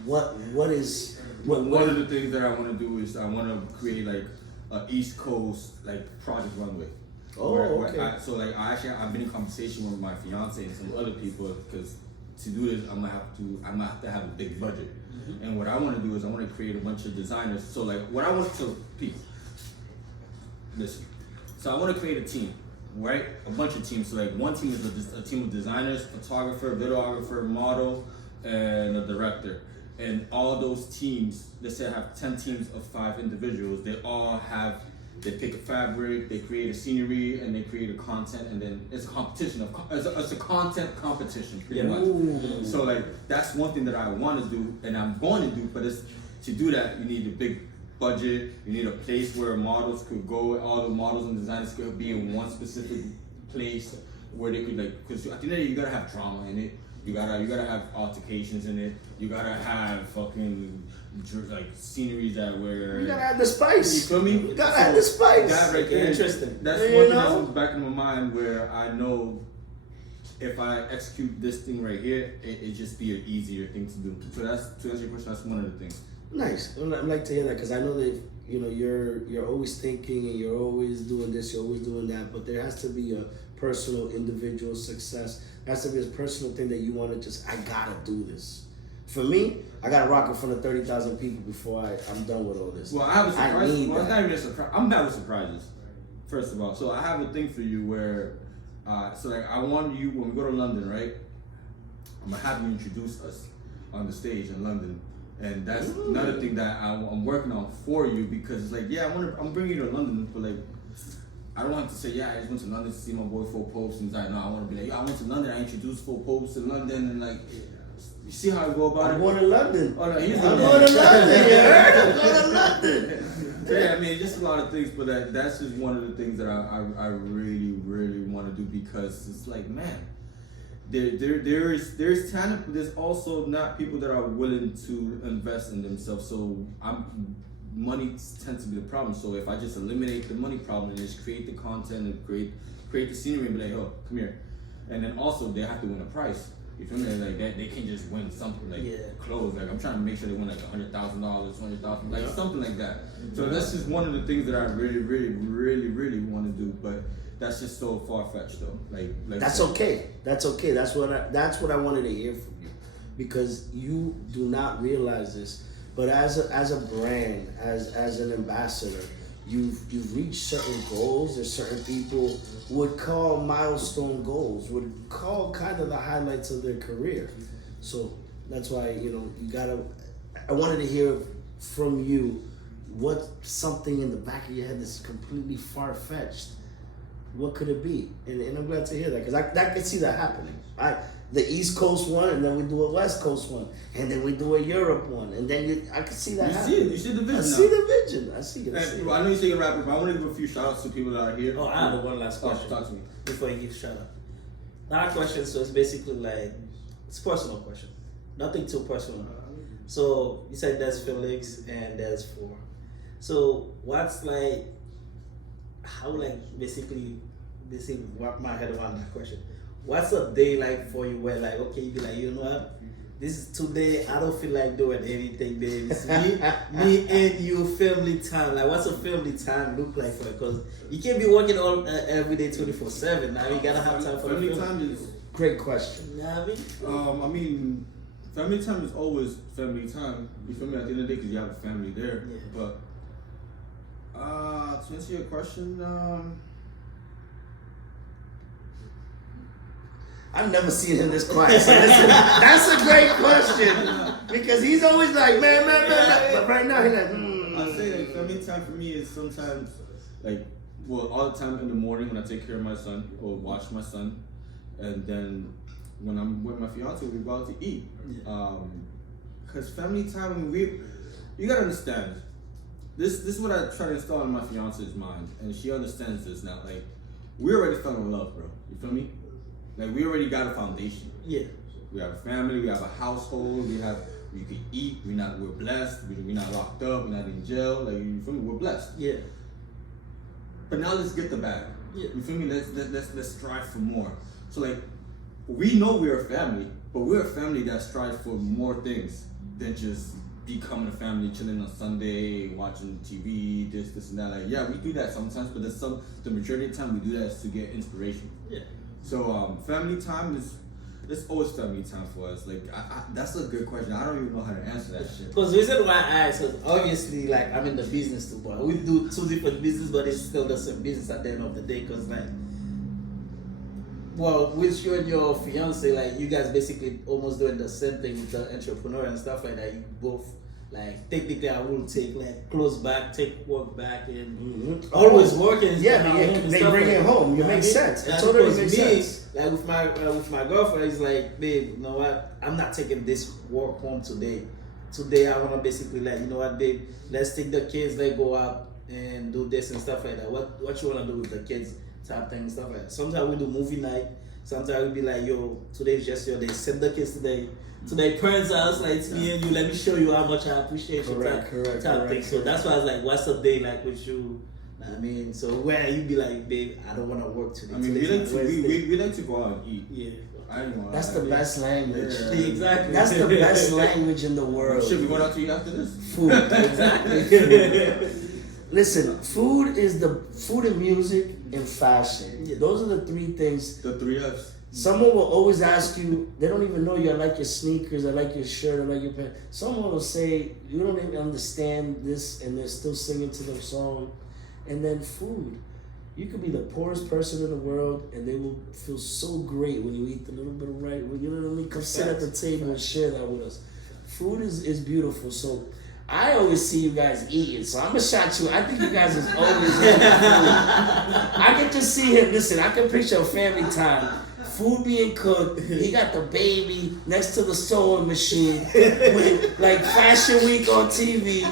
What is? One of the things that I want to do is I want to create like a East Coast like project runway. Okay. I've been in conversation with my fiance and some other people because to do this I'm gonna have to have a big budget. And what I want to do is I want to create a bunch of designers. So like what I want to listen. So I want to create a team, right? A bunch of teams. So like one team is a team of designers, photographer, videographer, model, and a director. And all those teams, let's say I have 10 teams of 5 individuals. They pick a fabric, they create a scenery, and they create a content, and then it's a competition. It's a content competition, pretty much. Ooh. So like that's one thing that I want to do, and I'm going to do. But to do that, you need a big budget. You need a place where models could go. All the models and designers could be in one specific place where they could because at the end of the day, you gotta have drama in it. You gotta have altercations in it. You gotta have fucking like sceneries where you gotta have the spice. You feel me? You gotta have the spice. That right there, interesting. That's one thing that's in the back of my mind where I know if I execute this thing right here, it just be an easier thing to do. So to answer your question, that's one of the things. Nice. I'd like to hear that because I know that you're always thinking and you're always doing this, you're always doing that, but there has to be a personal, individual success. There has to be a personal thing that you want to I gotta do this. For me, I gotta rock in front of 30,000 people before I'm done with all this. Well, I have a surprise. It's not even a surprise. I'm bad with surprises, first of all. So I have a thing for you where So like I want you when we go to London, right? I'm gonna have you introduce us on the stage in London, and that's another thing that I'm working on for you because it's like I'm bringing you to London, but like I don't want to say I just went to London to see my boy Phor Popes, and he's like no, I want to be like I went to London, I introduced Phor Popes to London, and like you see how I go about it. I'm going to London. Oh no, he's I'm going to London. You heard? I'm going to London. Yeah, I mean, just a lot of things, but that's just one of the things that I really, really want to do because it's like, man, there's talent, but there's also not people that are willing to invest in themselves. So money tends to be the problem. So if I just eliminate the money problem and just create the content and create the scenery and be like, oh, come here, and then also they have to win a prize. You feel me? Like that, they can't just win something like clothes. Like I'm trying to make sure they win like $100,000, $200,000, like something like that. So that's just one of the things that I really, really, really, really want to do. But that's just so far fetched, though. Like that's okay. That's okay. That's what I wanted to hear from you, because you do not realize this, but as a brand, as an ambassador, you've reached certain goals. There's certain people would call milestone goals, would call kind of the highlights of their career. So that's why you gotta. I wanted to hear from you what something in the back of your head that's completely far fetched. What could it be? And I'm glad to hear that because I could see that happening. The East Coast one, and then we do a West Coast one, and then we do a Europe one, and then I could see that happening. You see the vision. I see the vision. I see it. I know you say you're a rapper, but I want to give a few shout outs to people that are here. Oh, I have one last question. Talk to me. Before you give shout out. That question, so it's basically like, it's a personal question. Nothing too personal. So you said there's Felix and there's Phor. So what's like, how like basically wrap my head around that question. What's a day like for you where like, okay, you be like, you know what? This is today, I don't feel like doing anything, baby. It's me and you family time. Like, what's a family time look like for you? Because you can't be working all every day 24/7. Now you gotta have time for family the time. Is Great question. You know what I mean, family time is always family time. You feel me? At the end of the day, because you have a family there. Yeah. But to answer your question, I've never seen him this quiet. So listen, that's a great question because he's always like, man. But right now he's like, I say like family time for me is sometimes like all the time in the morning when I take care of my son or watch my son, and then when I'm with my fiance we go out to eat. Cause family time, I mean, you gotta understand. This is what I try to install in my fiance's mind, and she understands this now. Like we already fell in love, bro. You feel me? Like we already got a foundation. Yeah. We have a family. We have a household. We can eat. We're blessed. We're not locked up. We're not in jail. Like you feel me? We're blessed. Yeah. But now let's get the bag. Yeah. You feel me? Let's strive for more. So like, we know we're a family, but we're a family that strives for more things than just becoming a family, chilling on Sunday, watching TV, this and that. Like yeah, we do that sometimes, but the majority of the time we do that is to get inspiration. Yeah. So family time it's always family time for us. Like that's a good question. I don't even know how to answer that shit. Because the reason why I asked is obviously like I'm in the business too, but we do two different business, but it's still the same business at the end of the day. Because like, well, with you and your fiance, like you guys basically almost doing the same thing with the entrepreneur and stuff like that. You both like technically I will take like close back, take work back, and always working. Yeah, they bring it home. You make sense. It totally makes sense. Like with my girlfriend, it's like, babe, you know what? I'm not taking this work home today. Today I wanna basically like, you know what, babe? Let's take the kids. Let's go out and do this and stuff like that. What you wanna do with the kids? Type thing and stuff like that. Sometimes we do movie night. Sometimes we be like, yo, today's just your day. Send the kids today to their parents' house. Like it's me and you. Let me show you how much I appreciate you. Correct. Thing. So that's why I was like, what's a day like with you? I mean, so where you be like, babe, I don't want to work today. I mean, we like to go out and eat. Yeah. I ain't gonna That's lie. the best language. Yeah. Exactly. That's the best language in the world. Should we go out to eat after this? Food. Exactly. Listen, food and music and fashion. Yeah. Those are the three things. The 3 F's. Someone will always ask you, they don't even know you. I like your sneakers, I like your shirt, I like your pants. Someone will say, you don't even understand this, and they're still singing to their song. And then food. You could be the poorest person in the world, and they will feel so great when you eat the little bit of rice. You know what I mean? Come sit at the table and share that with us. Food is beautiful. So I always see you guys eating. So I'm gonna shout you. I think you guys is always eating food. I can just see him. Listen, I can picture a family time. Food being cooked. He got the baby next to the sewing machine with like Fashion Week on TV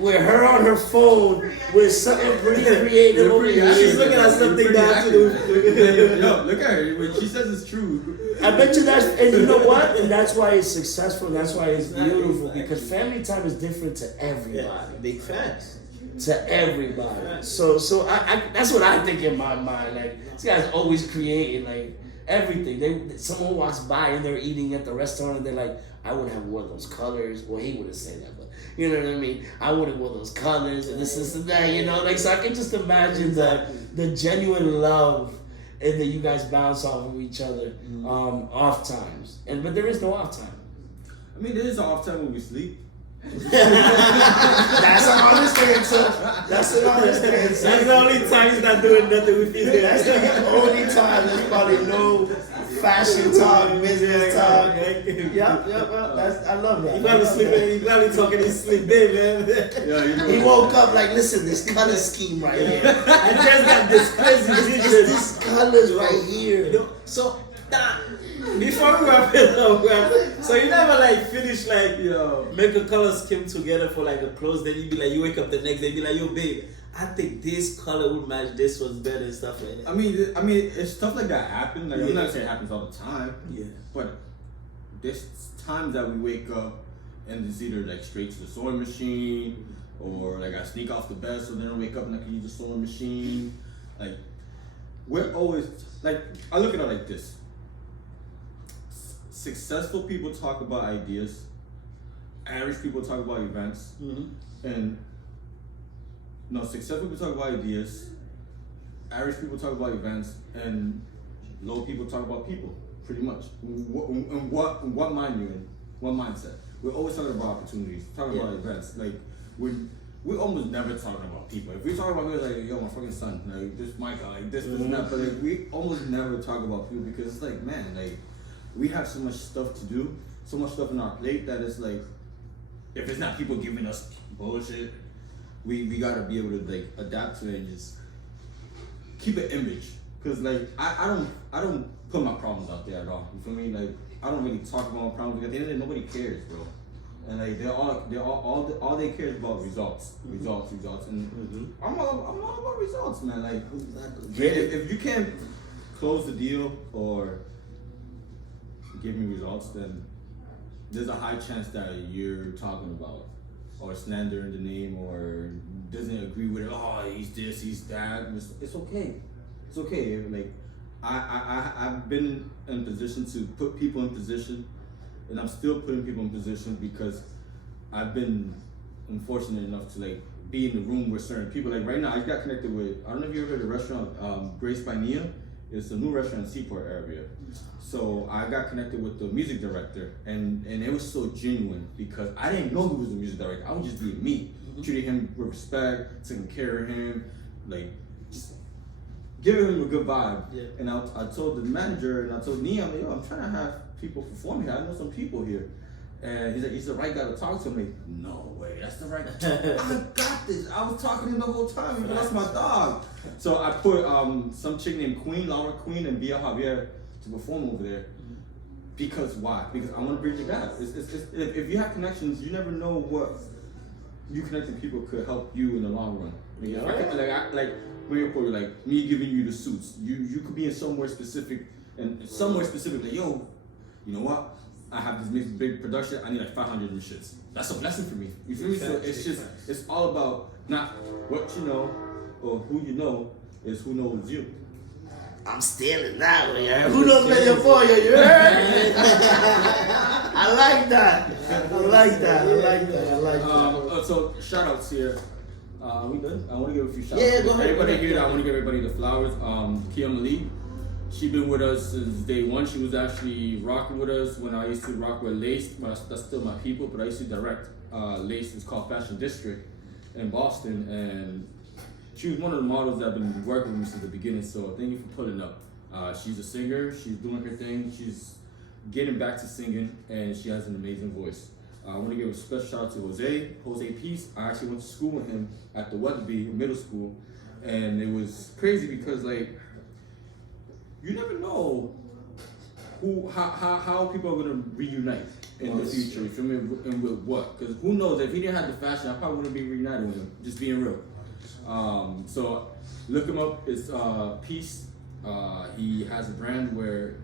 with her on her phone with something pretty creative over here. She's looking at something that to do. Yo, look at her. When she says it's true. I bet you that's, and you know what? And that's why it's successful. And that's why it's beautiful, because family time is different to everybody. Big facts. To everybody. So I that's what I think in my mind. Like, this guy's always creating like everything. Someone walks by and they're eating at the restaurant and they're like, I wouldn't have worn those colors. Well, he wouldn't say that, but you know what I mean. I wouldn't wear those colors and this and that. You know, like, so I can just imagine the genuine love and that you guys bounce off of each other off times. But there is no off time. I mean, there is an off time when we sleep. That's an honest answer. That's an honest answer. That's the only time he's not doing nothing with you. That's the only time there's probably no fashion talk, business talk. Yep. That's, I love that. You probably sleeping. You probably talking in his sleep, man. Yeah, you know. He woke up like, listen, this color scheme right here. I just got this crazy It's vision. this colors right here. You know, so before we wrap it up, so you never like finish like, you know, make a color scheme together for like a clothes, then you be like, you wake up the next day, be like, yo babe, I think this color would match this one's better and stuff like that. I mean, it's stuff like that happen. Like, I'm not saying it happens all the time. Yeah. But there's times that we wake up and it's either like straight to the sewing machine, or like I sneak off the bed so then I wake up and I can use the sewing machine. Like, we're always like, I look at it like this. Successful people talk about ideas. Average people talk about events. And no, successful people talk about ideas. Average people talk about events, and low people talk about people. Pretty much. What mind you in? What mindset? We're always talking about opportunities, talking about events. Like, we almost never talking about people. If we talk about people, like, yo, my fucking son, like this Micah, like this and that, but like we almost never talk about people because it's like, man, like, we have so much stuff to do, so much stuff in our plate that it's like, if it's not people giving us bullshit, we gotta be able to like adapt to it and just keep an image. Cause like I don't put my problems out there at all. You feel me? Like, I don't really talk about my problems because at the end of the day, nobody cares, bro. And like all they care is about results, results, and I'm all about results, man. Like, if you can't close the deal or give me results, then there's a high chance that you're talking about or slander in the name or doesn't agree with it. Oh, he's this, he's that. It's okay. It's okay. Like, I've been in position to put people in position, and I'm still putting people in position because I've been unfortunate enough to like be in the room with certain people. Like right now, I got connected with, I don't know if you ever heard of the restaurant Grace by Nia. It's a new restaurant in Seaport area. So I got connected with the music director, and it was so genuine because I didn't know he was a music director. I was just being me, treating him with respect, taking care of him, like just giving him a good vibe. Yeah. And I told the manager and I told Nia, I'm like, yo, I'm trying to have people perform here. I know some people here. And he's like, he's the right guy to talk to. I'm like, no way, that's the right guy. I got this. I was talking to him the whole time. He lost my dog. So I put some chick named Queen, Laura Queen, and Bia Javier to perform over there. Because why? Because I want to bridge the gap. If you have connections, you never know what you connecting people could help you in the long run. Like when you're like me giving you the suits, you could be in somewhere specific, like, yo, you know what? I have this big production. I need like 500 new shits. That's a blessing for me. You feel me? So it's all about not what you know or who you know, is who knows you. I'm stealing that one, yeah. Who knows where you're for you? You heard? I like that. So shout outs here. Are we good? I want to give a few shout outs. Yeah, go ahead. Everybody here, I want to give everybody the flowers. Kia Malik. She been with us since day one. She was actually rocking with us when I used to rock with Lace. That's still my people, but I used to direct Lace. It's called Fashion District in Boston, and she was one of the models that I've been working with me since the beginning. So thank you for pulling up. She's a singer. She's doing her thing. She's getting back to singing, and she has an amazing voice. I want to give a special shout out to Jose Peace. I actually went to school with him at the Weatherby Middle School, and it was crazy because like you never know how people are gonna reunite in the future. You feel me? And with what? Because who knows? If he didn't have the fashion, I probably wouldn't be reunited with him. Just being real. So look him up. It's Peace. He has a brand where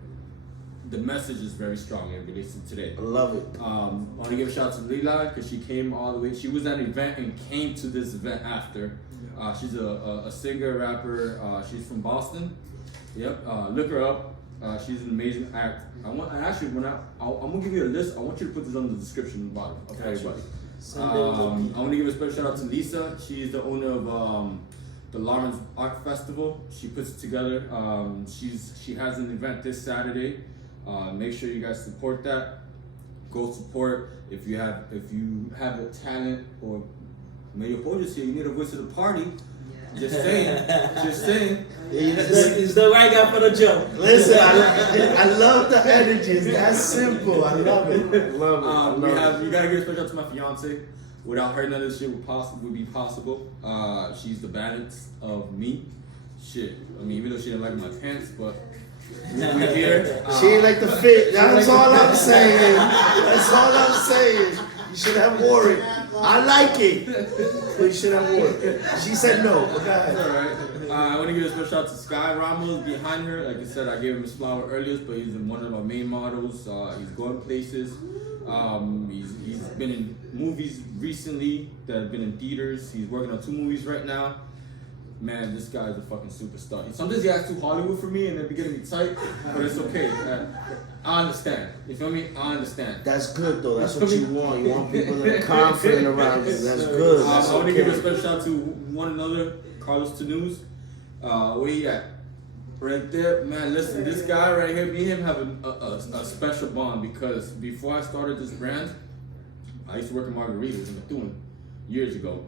the message is very strong in relation to today. I love it. I want to give a shout out to Lila because she came all the way. She was at an event and came to this event after. She's a singer, rapper. She's from Boston. Yep. Look her up. She's an amazing act. I'm gonna give you a list. I want you to put this on the description at the bottom of everybody. I want to give a special shout out to Lisa. She's the owner of the Lawrence Art Festival. She puts it together. She has an event this Saturday. Make sure you guys support that. Go support. If you have a talent or maybe your just here, you need a voice of the party. Just saying. He's the right guy for the job. Listen, I love the energy. It's that simple. I love it. You gotta give a special out to my fiance. Without her, none of this shit would be possible. She's the balance of me. Shit. I mean, even though she didn't like my pants, but we're here. She ain't like the fit. That's all I'm saying. That's all I'm saying. You should have worn it. I like it. But you should have worn it. She said no. But go ahead. All right. I want to give a special shout out to Sky Ramos behind her. Like I said, I gave him his flower earlier, but he's one of our main models. He's going places. He's been in movies recently that have been in theaters. He's working on 2 movies right now. Man, this guy is a fucking superstar. Sometimes he acts too Hollywood for me and then be getting me tight, but it's okay. I understand. You feel me? I understand. That's good though. That's what you want. You want people that are confident around you. That's good. I want to give a special shout out to one another, Carlos Tanuz. Where he at? Right there, man. Listen, this guy right here, me and him have a special bond because before I started this brand, I used to work in Margaritas in Methuen years ago,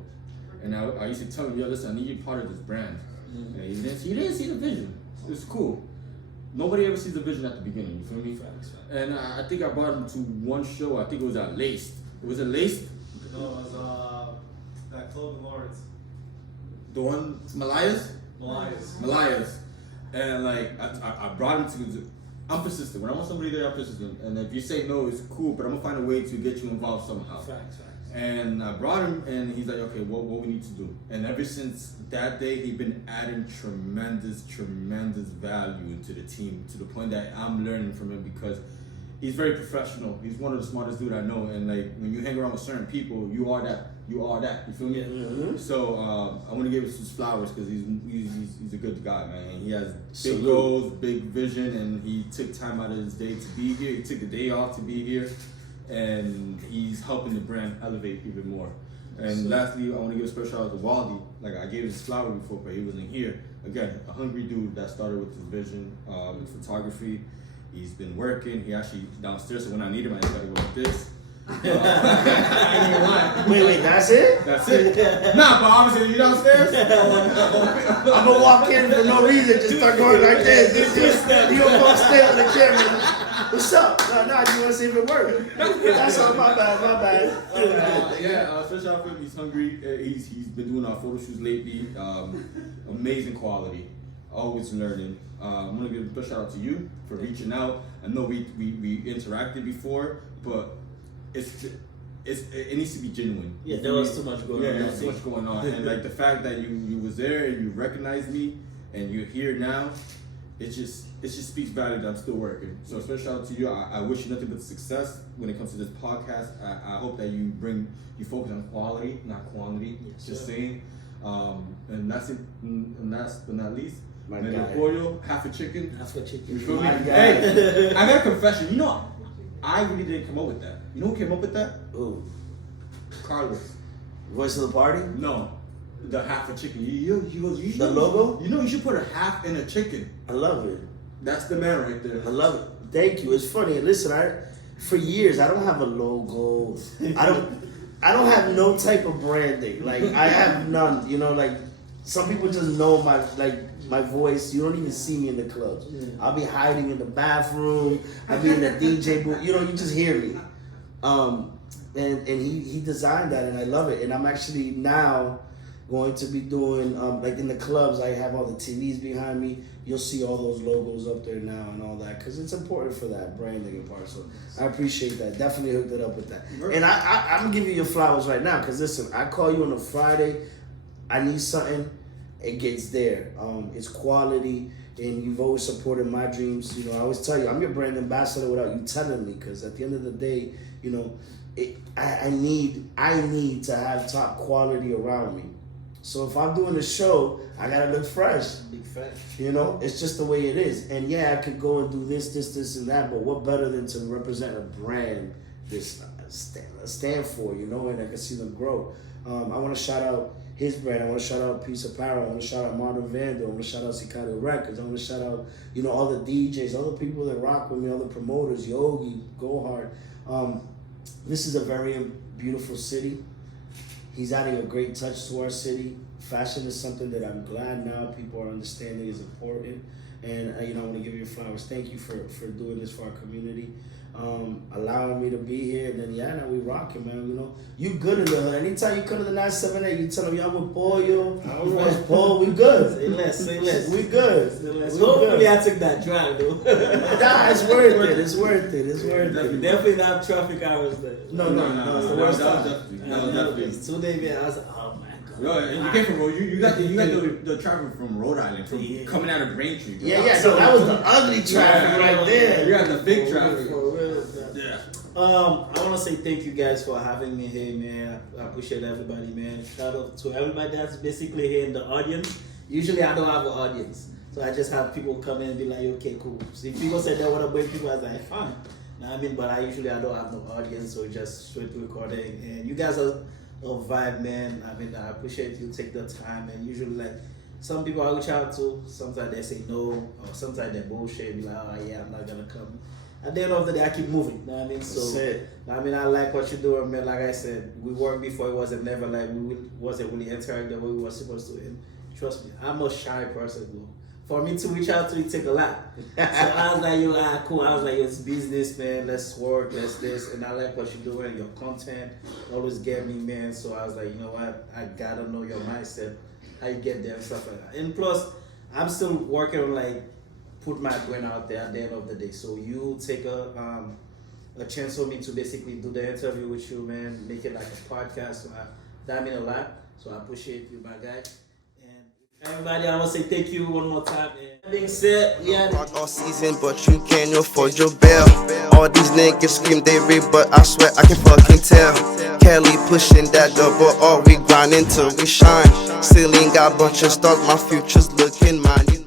and I used to tell him, yo, listen, I need you part of this brand. And he didn't see the vision. It's cool. Nobody ever sees the vision at the beginning. You feel me? And I think I brought him to one show. I think it was at Laced. Was it Laced? No, it was that club in Lawrence. The one Malaya's. Malaya's. And like I brought him to. I'm persistent. When I want somebody there, I'm persistent. And if you say no, it's cool. But I'm gonna find a way to get you involved somehow. Facts. And I brought him, and he's like, okay, what we need to do. And ever since that day, he's been adding tremendous value into the team to the point that I'm learning from him because he's very professional. He's one of the smartest dudes I know. And like when you hang around with certain people, you are that. You feel me? Yeah. Mm-hmm. So I want to give him some flowers because he's a good guy, man. He has big Salute. goals, big vision, and he took time out of his day to be here. He took the day off to be here. And he's helping the brand elevate even more. And lastly, I want to give a special shout out to Waldy. Like I gave his flower before, but he wasn't here. Again, a hungry dude that started with his vision, with photography. He's been working. He actually downstairs. So when I need him, I just gotta go like this. Wait, that's it? That's it. Nah, but obviously you downstairs. I'm gonna walk in for no reason, just start going like this. You gonna stay on the camera. What's up? No, you wanna see if it works. That's all, my bad. Special out for him. He's hungry. He's been doing our photo shoots lately. Amazing quality. Always learning. I'm gonna give a special shout out to you for reaching out. I know we interacted before, but it needs to be genuine. Yeah, there was too much going on. Yeah, there's too much going on, and like the fact that you was there and you recognized me and you're here now, it just speaks value that I'm still working. So special shout out to you. I wish you nothing but success when it comes to this podcast. I hope that you focus on quality, not quantity. Yes, just sir. saying. And that's it. And last but not least, My and guy. the pollo, half a chicken. That's what You chicken. feel me? My guy. Hey, I got a confession. You know, I really didn't come up with that. You know who came up with that? Ooh, Carlos. voice of the party? No, the half a chicken. You The logo? You know, you should put a half in a chicken. I love it. That's the man right there. I love it. Thank you. It's funny. Listen, for years I don't have a logo. I don't have no type of branding. Like I have none. You know, like some people just know my voice. You don't even see me in the clubs. I'll be hiding in the bathroom. I'll be in the DJ booth. You just hear me. And he designed that, and I love it. And I'm actually now going to be doing like in the clubs. I have all the TVs behind me. You'll see all those logos up there now and all that, because it's important for that branding part. So I appreciate that. Definitely hooked it up with that. And I'm giving you your flowers right now, because listen, I call you on a Friday. I need something. It gets there. It's quality, and you've always supported my dreams. I always tell you, I'm your brand ambassador without you telling me, because at the end of the day, I need to have top quality around me. So if I'm doing a show, I gotta look fresh. Big fact. It's just the way it is. And yeah, I could go and do this, and that, but what better than to represent a brand this stand for, and I can see them grow. I want to shout out his brand. I want to shout out Peace Apparel. I want to shout out Martin Vandal. I want to shout out Sicario Records. I want to shout out, all the DJs, all the people that rock with me, all the promoters, Yogi, Gohard. This is a very beautiful city. He's adding a great touch to our city. Fashion is something that I'm glad now people are understanding is important. And I want to give you flowers. Thank you for doing this for our community. Allowing me to be here. And then now we rocking, man. You good in the hood. Anytime you come to the 978, you tell them, I'm with Pollo. Right. Paul, we good. Say less. We good. Hopefully I took that drive though. Nah, it's worth it. It's worth it. Definitely not traffic hours there. No. It's the worst time. Definitely. 2 days, man, I was like, oh my God. Yo, and you came from you got the traffic from Rhode Island, from coming out of Braintree. Bro. Yeah. So that was the ugly traffic right there. You got the big traffic. Yeah. I want to say thank you guys for having me here, man. I appreciate everybody, man. Shout out to everybody that's basically here in the audience. Usually I don't have an audience, so I just have people come in and be like, okay, cool. So if people said they want to bring people, I was like, fine. But I don't have no audience, so just straight recording. And you guys are a vibe, man. I appreciate you take the time. And usually, some people I reach out to, sometimes they say no, or sometimes they bullshit, be like, oh yeah, I'm not gonna come. At the end of the day, I keep moving. So I like what you're doing, man. Like I said, we worked before. It wasn't never like we wasn't really interacting the way we were supposed to. And trust me, I'm a shy person, bro. For me to reach out to you, take a lot. So I was like, cool. I was like, it's business, man. Let's work, let's this. And I like what you're doing. Your content always get me, man. So I was like, you know what? I gotta know your mindset, how you get there and stuff like that. And plus, I'm still working on put my brain out there at the end of the day. So you take a chance for me to basically do the interview with you, man. Make it like a podcast. So that means a lot. So I appreciate you, my guy. Everybody, I want to say thank you one more time. That being said, Rock all season, but you can't afford your bill. All these niggas scream they read, but I swear I can fucking tell. Kelly pushing that double, all we grinding till we shine. Still ain't got bunch of stars, my future's looking mine.